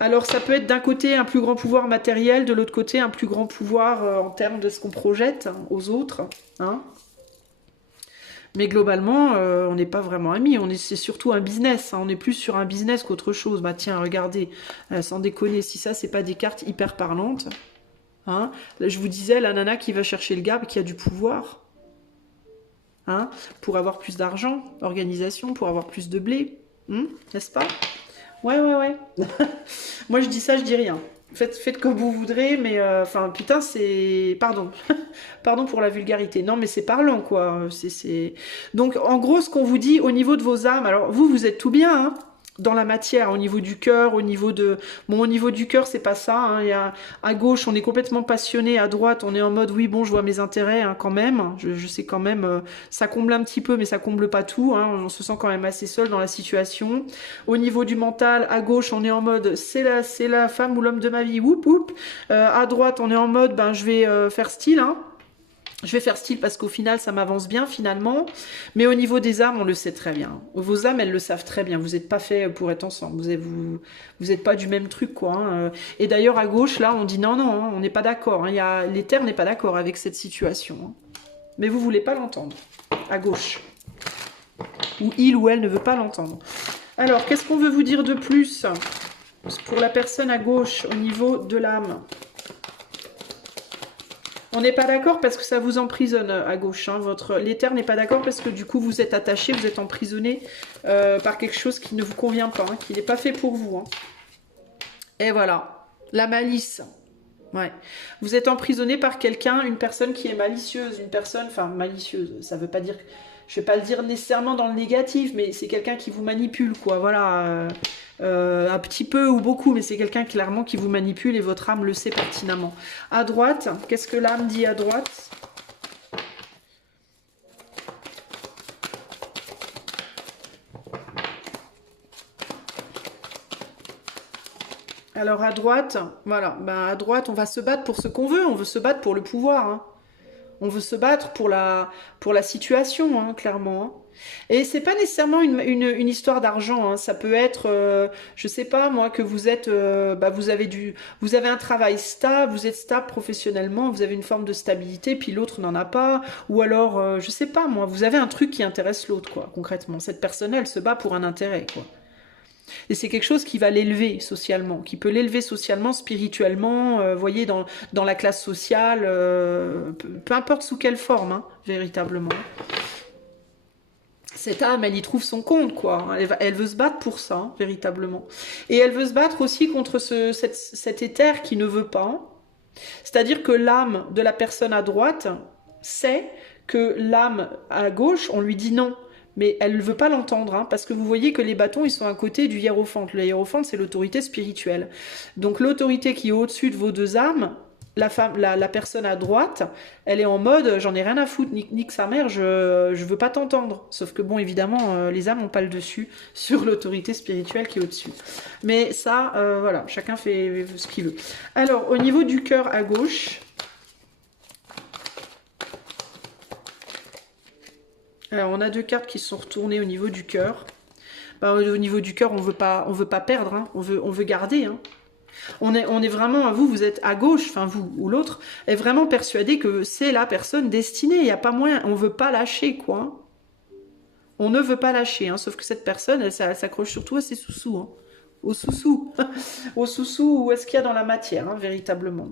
Alors, ça peut être d'un côté un plus grand pouvoir matériel, de l'autre côté un plus grand pouvoir en termes de ce qu'on projette aux autres. Hein. Mais globalement, on n'est pas vraiment amis, c'est surtout un business. Hein. On est plus sur un business qu'autre chose. Bah tiens, regardez, sans déconner, si ça, c'est pas des cartes hyper parlantes. Hein. Là, je vous disais, la nana qui va chercher le gars, qui a du pouvoir. Hein, pour avoir plus d'argent, organisation, pour avoir plus de blé, n'est-ce pas? Ouais. Moi, je dis ça, je dis rien. Faites comme vous voudrez, mais enfin, putain, c'est... Pardon. Pardon pour la vulgarité. Non, mais c'est parlant, quoi. Donc, en gros, ce qu'on vous dit au niveau de vos âmes, alors, vous êtes tout bien, hein, dans la matière, au niveau du cœur, au niveau de... Bon, au niveau du cœur, c'est pas ça. Hein. Il y a, à gauche, on est complètement passionné. À droite, on est en mode, oui, bon, je vois mes intérêts, hein, quand même. Je sais quand même... ça comble un petit peu, mais ça comble pas tout. Hein. On se sent quand même assez seul dans la situation. Au niveau du mental, à gauche, on est en mode, c'est la femme ou l'homme de ma vie. Whoop, whoop. À droite, on est en mode, ben, je vais faire style, hein. Je vais faire style parce qu'au final, ça m'avance bien finalement. Mais au niveau des âmes, on le sait très bien. Vos âmes, elles le savent très bien. Vous n'êtes pas fait pour être ensemble. Vous n'êtes pas du même truc, quoi. Hein. Et d'ailleurs, à gauche, là, on dit non, hein, on n'est pas d'accord. Hein. L'éther n'est pas d'accord avec cette situation. Hein. Mais vous voulez pas l'entendre. À gauche. Ou il ou elle ne veut pas l'entendre. Alors, qu'est-ce qu'on veut vous dire de plus pour la personne à gauche au niveau de l'âme? On n'est pas d'accord parce que ça vous emprisonne à gauche. Hein. L'éther n'est pas d'accord parce que du coup vous êtes attaché, vous êtes emprisonné par quelque chose qui ne vous convient pas, hein, qui n'est pas fait pour vous. Hein. Et voilà, la malice. Ouais. Vous êtes emprisonné par quelqu'un, une personne qui est malicieuse, une personne, enfin malicieuse, ça veut pas dire, je vais pas le dire nécessairement dans le négatif, mais c'est quelqu'un qui vous manipule, quoi. Voilà. Un petit peu ou beaucoup, mais c'est quelqu'un clairement qui vous manipule et votre âme le sait pertinemment. À droite, qu'est-ce que l'âme dit à droite? Alors à droite, voilà, ben à droite, on va se battre pour ce qu'on veut, on veut se battre pour le pouvoir. Hein. On veut se battre pour la situation, hein, clairement. Hein. Et c'est pas nécessairement une histoire d'argent. Hein. Ça peut être, je sais pas moi, que vous êtes, vous avez un travail stable, vous êtes stable professionnellement, vous avez une forme de stabilité, puis l'autre n'en a pas. Ou alors, je sais pas moi, vous avez un truc qui intéresse l'autre, quoi. Concrètement, cette personne, elle se bat pour un intérêt, quoi. Et c'est quelque chose qui va l'élever socialement, qui peut l'élever socialement, spirituellement, voyez, dans la classe sociale, peu importe sous quelle forme, hein, véritablement. Cette âme, elle y trouve son compte, quoi. Elle veut se battre pour ça, hein, véritablement. Et elle veut se battre aussi contre cet éther qui ne veut pas. C'est-à-dire que l'âme de la personne à droite sait que l'âme à gauche, on lui dit non. Mais elle ne veut pas l'entendre, hein, parce que vous voyez que les bâtons, ils sont à côté du hiérophante. Le hiérophante, c'est l'autorité spirituelle. Donc l'autorité qui est au-dessus de vos deux âmes, la personne à droite, elle est en mode j'en ai rien à foutre, nique sa mère, je veux pas t'entendre. Sauf que bon, évidemment, les âmes n'ont pas le dessus sur l'autorité spirituelle qui est au-dessus. Mais ça, voilà, chacun fait ce qu'il veut. Alors, au niveau du cœur à gauche, alors on a 2 cartes qui sont retournées au niveau du cœur. Bah, au niveau du cœur, on veut pas perdre, hein. On veut garder, hein. On est vraiment, vous êtes à gauche, enfin vous ou l'autre, est vraiment persuadé que c'est la personne destinée. Il n'y a pas moyen, on veut pas lâcher, quoi. On ne veut pas lâcher, hein, sauf que cette personne, elle s'accroche surtout à ses sous-sous, hein. Aux sous-sous. Aux sous-sous, où est-ce qu'il y a dans la matière, hein, véritablement.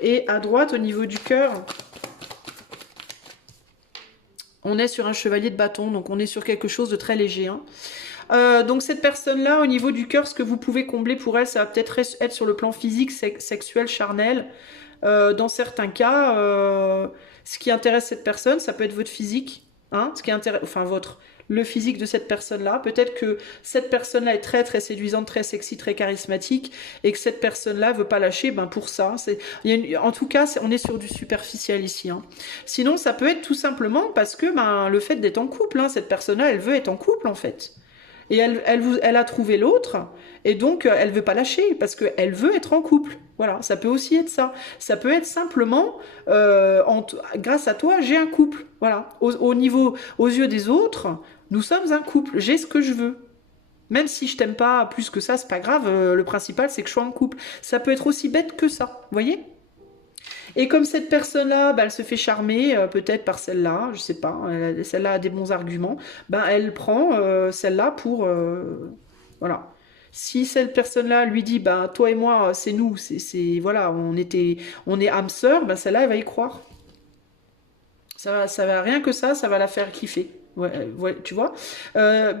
Et à droite, au niveau du cœur, on est sur un chevalier de bâton, donc on est sur quelque chose de très léger, hein. Donc cette personne-là, au niveau du cœur, ce que vous pouvez combler pour elle, ça va peut-être être sur le plan physique, sexuel, charnel. Dans certains cas, ce qui intéresse cette personne, ça peut être votre physique, hein, le physique de cette personne-là. Peut-être que cette personne-là est très très séduisante, très sexy, très charismatique, et que cette personne-là veut pas lâcher. Ben pour ça, en tout cas, on est sur du superficiel ici, hein. Sinon, ça peut être tout simplement parce que le fait d'être en couple, hein, cette personne-là, elle veut être en couple en fait. Et elle a trouvé l'autre, et donc elle veut pas lâcher, parce qu'elle veut être en couple. Voilà, ça peut aussi être ça. Ça peut être simplement, grâce à toi, j'ai un couple. Voilà, aux yeux des autres, nous sommes un couple, j'ai ce que je veux. Même si je t'aime pas plus que ça, c'est pas grave, le principal c'est que je sois en couple. Ça peut être aussi bête que ça, vous voyez ? Et comme cette personne-là, elle se fait charmer peut-être par celle-là, je sais pas, celle-là a des bons arguments, elle prend celle-là pour... voilà. Si cette personne-là lui dit, toi et moi, c'est nous, voilà, on est âme sœur, celle-là, elle va y croire. Ça va, rien que ça va la faire kiffer. Ouais, tu vois.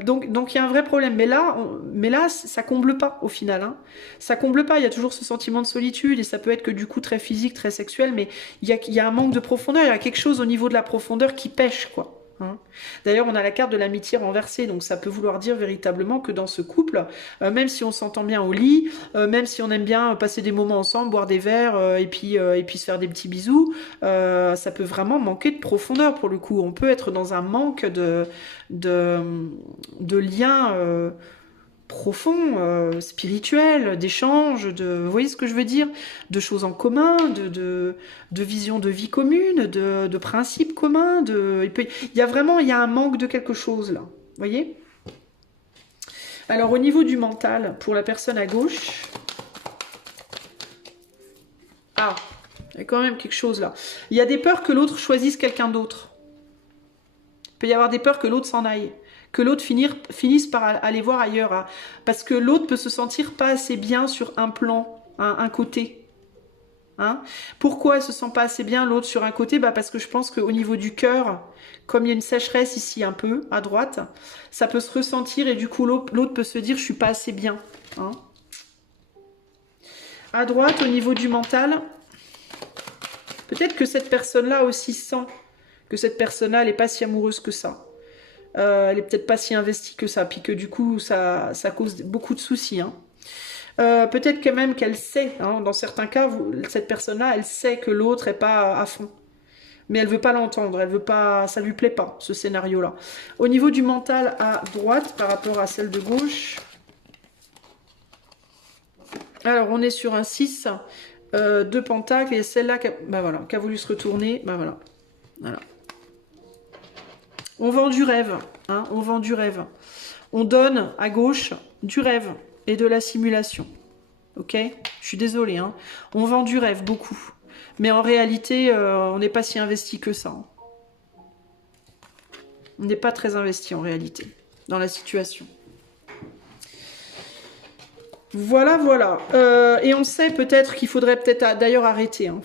Donc il y a un vrai problème. Mais là, ça comble pas au final, hein. Ça comble pas. Il y a toujours ce sentiment de solitude, et ça peut être que du coup très physique, très sexuel, mais il y a un manque de profondeur. Il y a quelque chose au niveau de la profondeur qui pêche, quoi. Hein. D'ailleurs, on a la carte de l'amitié renversée, donc ça peut vouloir dire véritablement que dans ce couple, même si on s'entend bien au lit, même si on aime bien passer des moments ensemble, boire des verres et puis se faire des petits bisous, ça peut vraiment manquer de profondeur pour le coup. On peut être dans un manque de liens profonds, spirituels, d'échanges, vous voyez ce que je veux dire, de choses en commun, de vision de vie commune, de principes communs, il y a un manque de quelque chose là, vous voyez. Alors au niveau du mental, pour la personne à gauche, il y a quand même quelque chose là. Il y a des peurs que l'autre choisisse quelqu'un d'autre. Il peut y avoir des peurs que l'autre s'en aille, que l'autre finisse par aller voir ailleurs, parce que l'autre peut se sentir pas assez bien sur un plan, un côté. Hein. Pourquoi elle se sent pas assez bien l'autre sur un côté? Parce que je pense qu'au niveau du cœur, comme il y a une sécheresse ici un peu à droite, ça peut se ressentir, et du coup l'autre peut se dire je suis pas assez bien. Hein. À droite, au niveau du mental, peut-être que cette personne-là aussi sent que cette personne-là, elle n'est pas si amoureuse que ça. Elle est peut-être pas si investie que ça, puis que du coup, ça cause beaucoup de soucis. Hein. Peut-être que même qu'elle sait, hein, dans certains cas, cette personne-là, elle sait que l'autre est pas à fond. Mais elle veut pas l'entendre, elle veut pas, ça lui plaît pas, ce scénario-là. Au niveau du mental à droite, par rapport à celle de gauche, alors on est sur un 6 de pentacle, et celle-là qui a voulu se retourner, voilà. On vend du rêve, hein, on vend du rêve. On donne à gauche du rêve et de la simulation. Ok? Je suis désolée, hein. On vend du rêve, beaucoup. Mais en réalité, on n'est pas si investi que ça. Hein. On n'est pas très investi en réalité, dans la situation. Voilà. Et on sait peut-être qu'il faudrait d'ailleurs arrêter. Hein.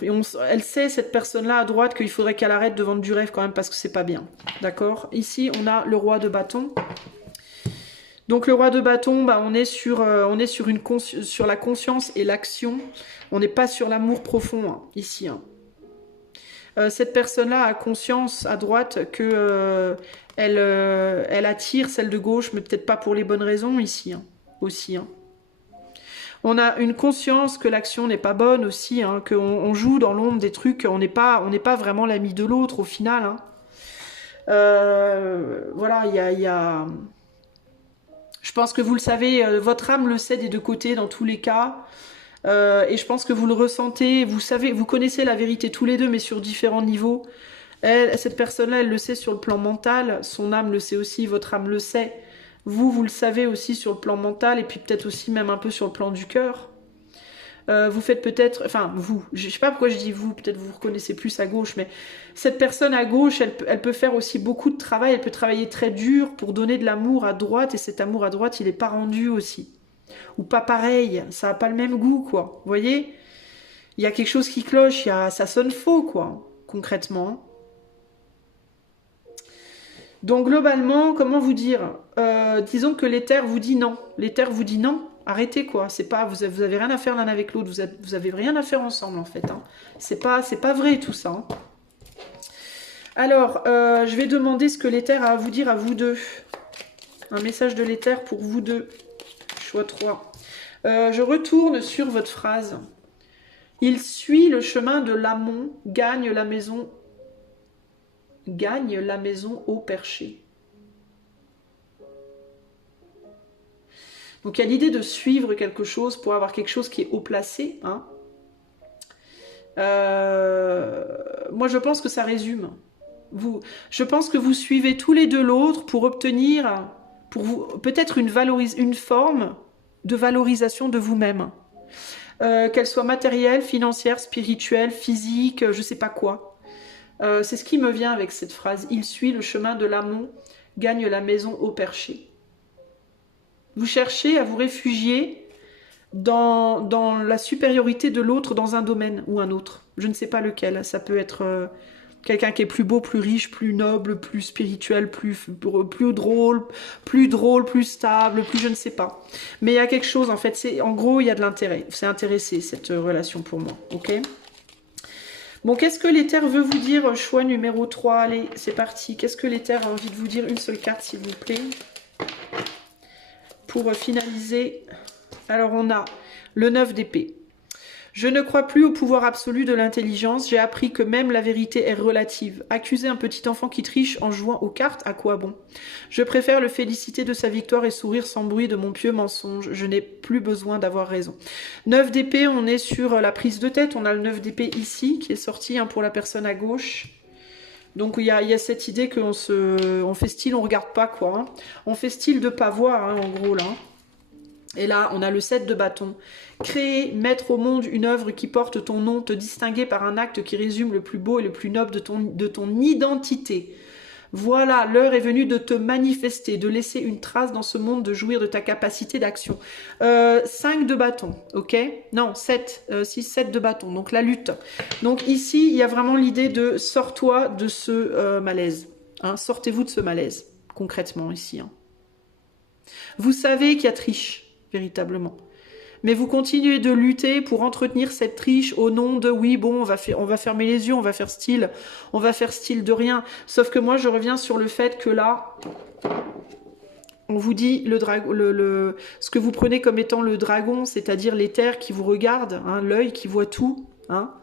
Elle sait, cette personne-là à droite, qu'il faudrait qu'elle arrête de vendre du rêve quand même, parce que c'est pas bien. D'accord? Ici, on a le roi de bâton. Donc le roi de bâton, on est sur la conscience et l'action. On n'est pas sur l'amour profond, hein, ici. Hein. Cette personne-là a conscience à droite que elle attire celle de gauche, mais peut-être pas pour les bonnes raisons ici, hein, aussi. Hein. On a une conscience que l'action n'est pas bonne aussi, hein, qu'on joue dans l'ombre des trucs, on n'est pas vraiment l'ami de l'autre au final. Hein. Voilà, il y a... Je pense que vous le savez, votre âme le sait des deux côtés dans tous les cas. Et je pense que vous le ressentez, vous savez, vous connaissez la vérité tous les deux, mais sur différents niveaux. Cette personne-là, elle le sait sur le plan mental, son âme le sait aussi, votre âme le sait. Vous le savez aussi sur le plan mental, et puis peut-être aussi même un peu sur le plan du cœur. Vous faites peut-être, enfin vous, je sais pas pourquoi je dis vous, peut-être vous vous reconnaissez plus à gauche, mais cette personne à gauche, elle peut faire aussi beaucoup de travail, elle peut travailler très dur pour donner de l'amour à droite, et cet amour à droite, il n'est pas rendu aussi. Ou pas pareil, ça n'a pas le même goût, quoi. Vous voyez? Il y a quelque chose qui cloche, ça sonne faux, quoi, concrètement. Donc globalement, comment vous dire, disons que l'éther vous dit non. L'éther vous dit non. Arrêtez quoi. C'est pas, vous avez rien à faire l'un avec l'autre. Vous avez rien à faire ensemble en fait. Hein. C'est pas vrai tout ça. Hein. Alors, je vais demander ce que l'éther a à vous dire à vous deux. Un message de l'éther pour vous deux. Choix 3. Je retourne sur votre phrase. Il suit le chemin de l'amont, gagne la maison au perché. Donc il y a l'idée de suivre quelque chose pour avoir quelque chose qui est haut placé. Hein. Moi je pense que ça résume. Je pense que vous suivez tous les deux l'autre pour obtenir, peut-être une forme de valorisation de vous-même. Qu'elle soit matérielle, financière, spirituelle, physique, je sais pas quoi. C'est ce qui me vient avec cette phrase. Il suit le chemin de l'amont, gagne la maison au perché. Vous cherchez à vous réfugier dans la supériorité de l'autre dans un domaine ou un autre. Je ne sais pas lequel. Ça peut être quelqu'un qui est plus beau, plus riche, plus noble, plus spirituel, plus drôle, plus stable, plus je ne sais pas. Mais il y a quelque chose, en fait. En gros, il y a de l'intérêt. C'est intéressé, cette relation pour moi. Ok ? Bon, qu'est-ce que l'éther veut vous dire? Choix numéro 3. Allez, c'est parti. Qu'est-ce que l'éther a envie de vous dire? Une seule carte, s'il vous plaît. Pour finaliser, alors on a le 9 d'épée. Je ne crois plus au pouvoir absolu de l'intelligence. J'ai appris que même la vérité est relative. Accuser un petit enfant qui triche en jouant aux cartes, à quoi bon? Je préfère le féliciter de sa victoire et sourire sans bruit de mon pieux mensonge. Je n'ai plus besoin d'avoir raison. 9 d'épée, on est sur la prise de tête. On a le 9 d'épée ici, qui est sorti hein, pour la personne à gauche. Donc il y a cette idée qu'on on fait style, on regarde pas quoi. Hein. On fait style de pas voir, hein, en gros là. Et là, on a le 7 de bâton. Créer, mettre au monde une œuvre qui porte ton nom, te distinguer par un acte qui résume le plus beau et le plus noble de ton identité. Voilà, l'heure est venue de te manifester, de laisser une trace dans ce monde, de jouir de ta capacité d'action. 5 de bâton, ok? Non, 7, 6, 7 de bâton, donc la lutte. Donc ici, il y a vraiment l'idée de sors-toi de ce malaise. Hein, sortez-vous de ce malaise, concrètement ici. Hein. Vous savez qu'il y a triche, véritablement. Mais vous continuez de lutter pour entretenir cette triche au nom de oui, bon, on va fermer les yeux, on va faire style de rien. Sauf que moi, je reviens sur le fait que là, on vous dit ce que vous prenez comme étant le dragon, c'est-à-dire l'éther qui vous regarde, hein, l'œil qui voit tout, hein,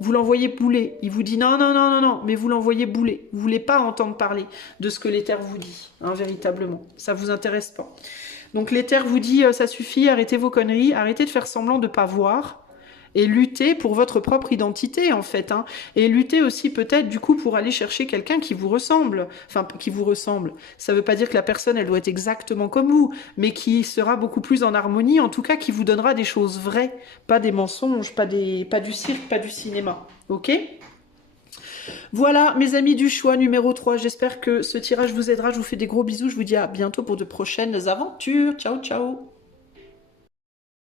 vous l'envoyez bouler. Il vous dit non, non, non, non, non, mais vous l'envoyez bouler. Vous ne voulez pas entendre parler de ce que l'éther vous dit, hein, véritablement. Ça ne vous intéresse pas. Donc l'éther vous dit ça suffit, arrêtez vos conneries, arrêtez de faire semblant de ne pas voir et luttez pour votre propre identité en fait. Hein, et luttez aussi peut-être du coup pour aller chercher quelqu'un qui vous ressemble. Enfin, qui vous ressemble. Ça ne veut pas dire que la personne elle doit être exactement comme vous, mais qui sera beaucoup plus en harmonie, en tout cas qui vous donnera des choses vraies, pas des mensonges, pas du cirque, pas du cinéma. Ok ? Voilà mes amis du choix numéro 3, j'espère que ce tirage vous aidera, je vous fais des gros bisous, je vous dis à bientôt pour de prochaines aventures, ciao ciao.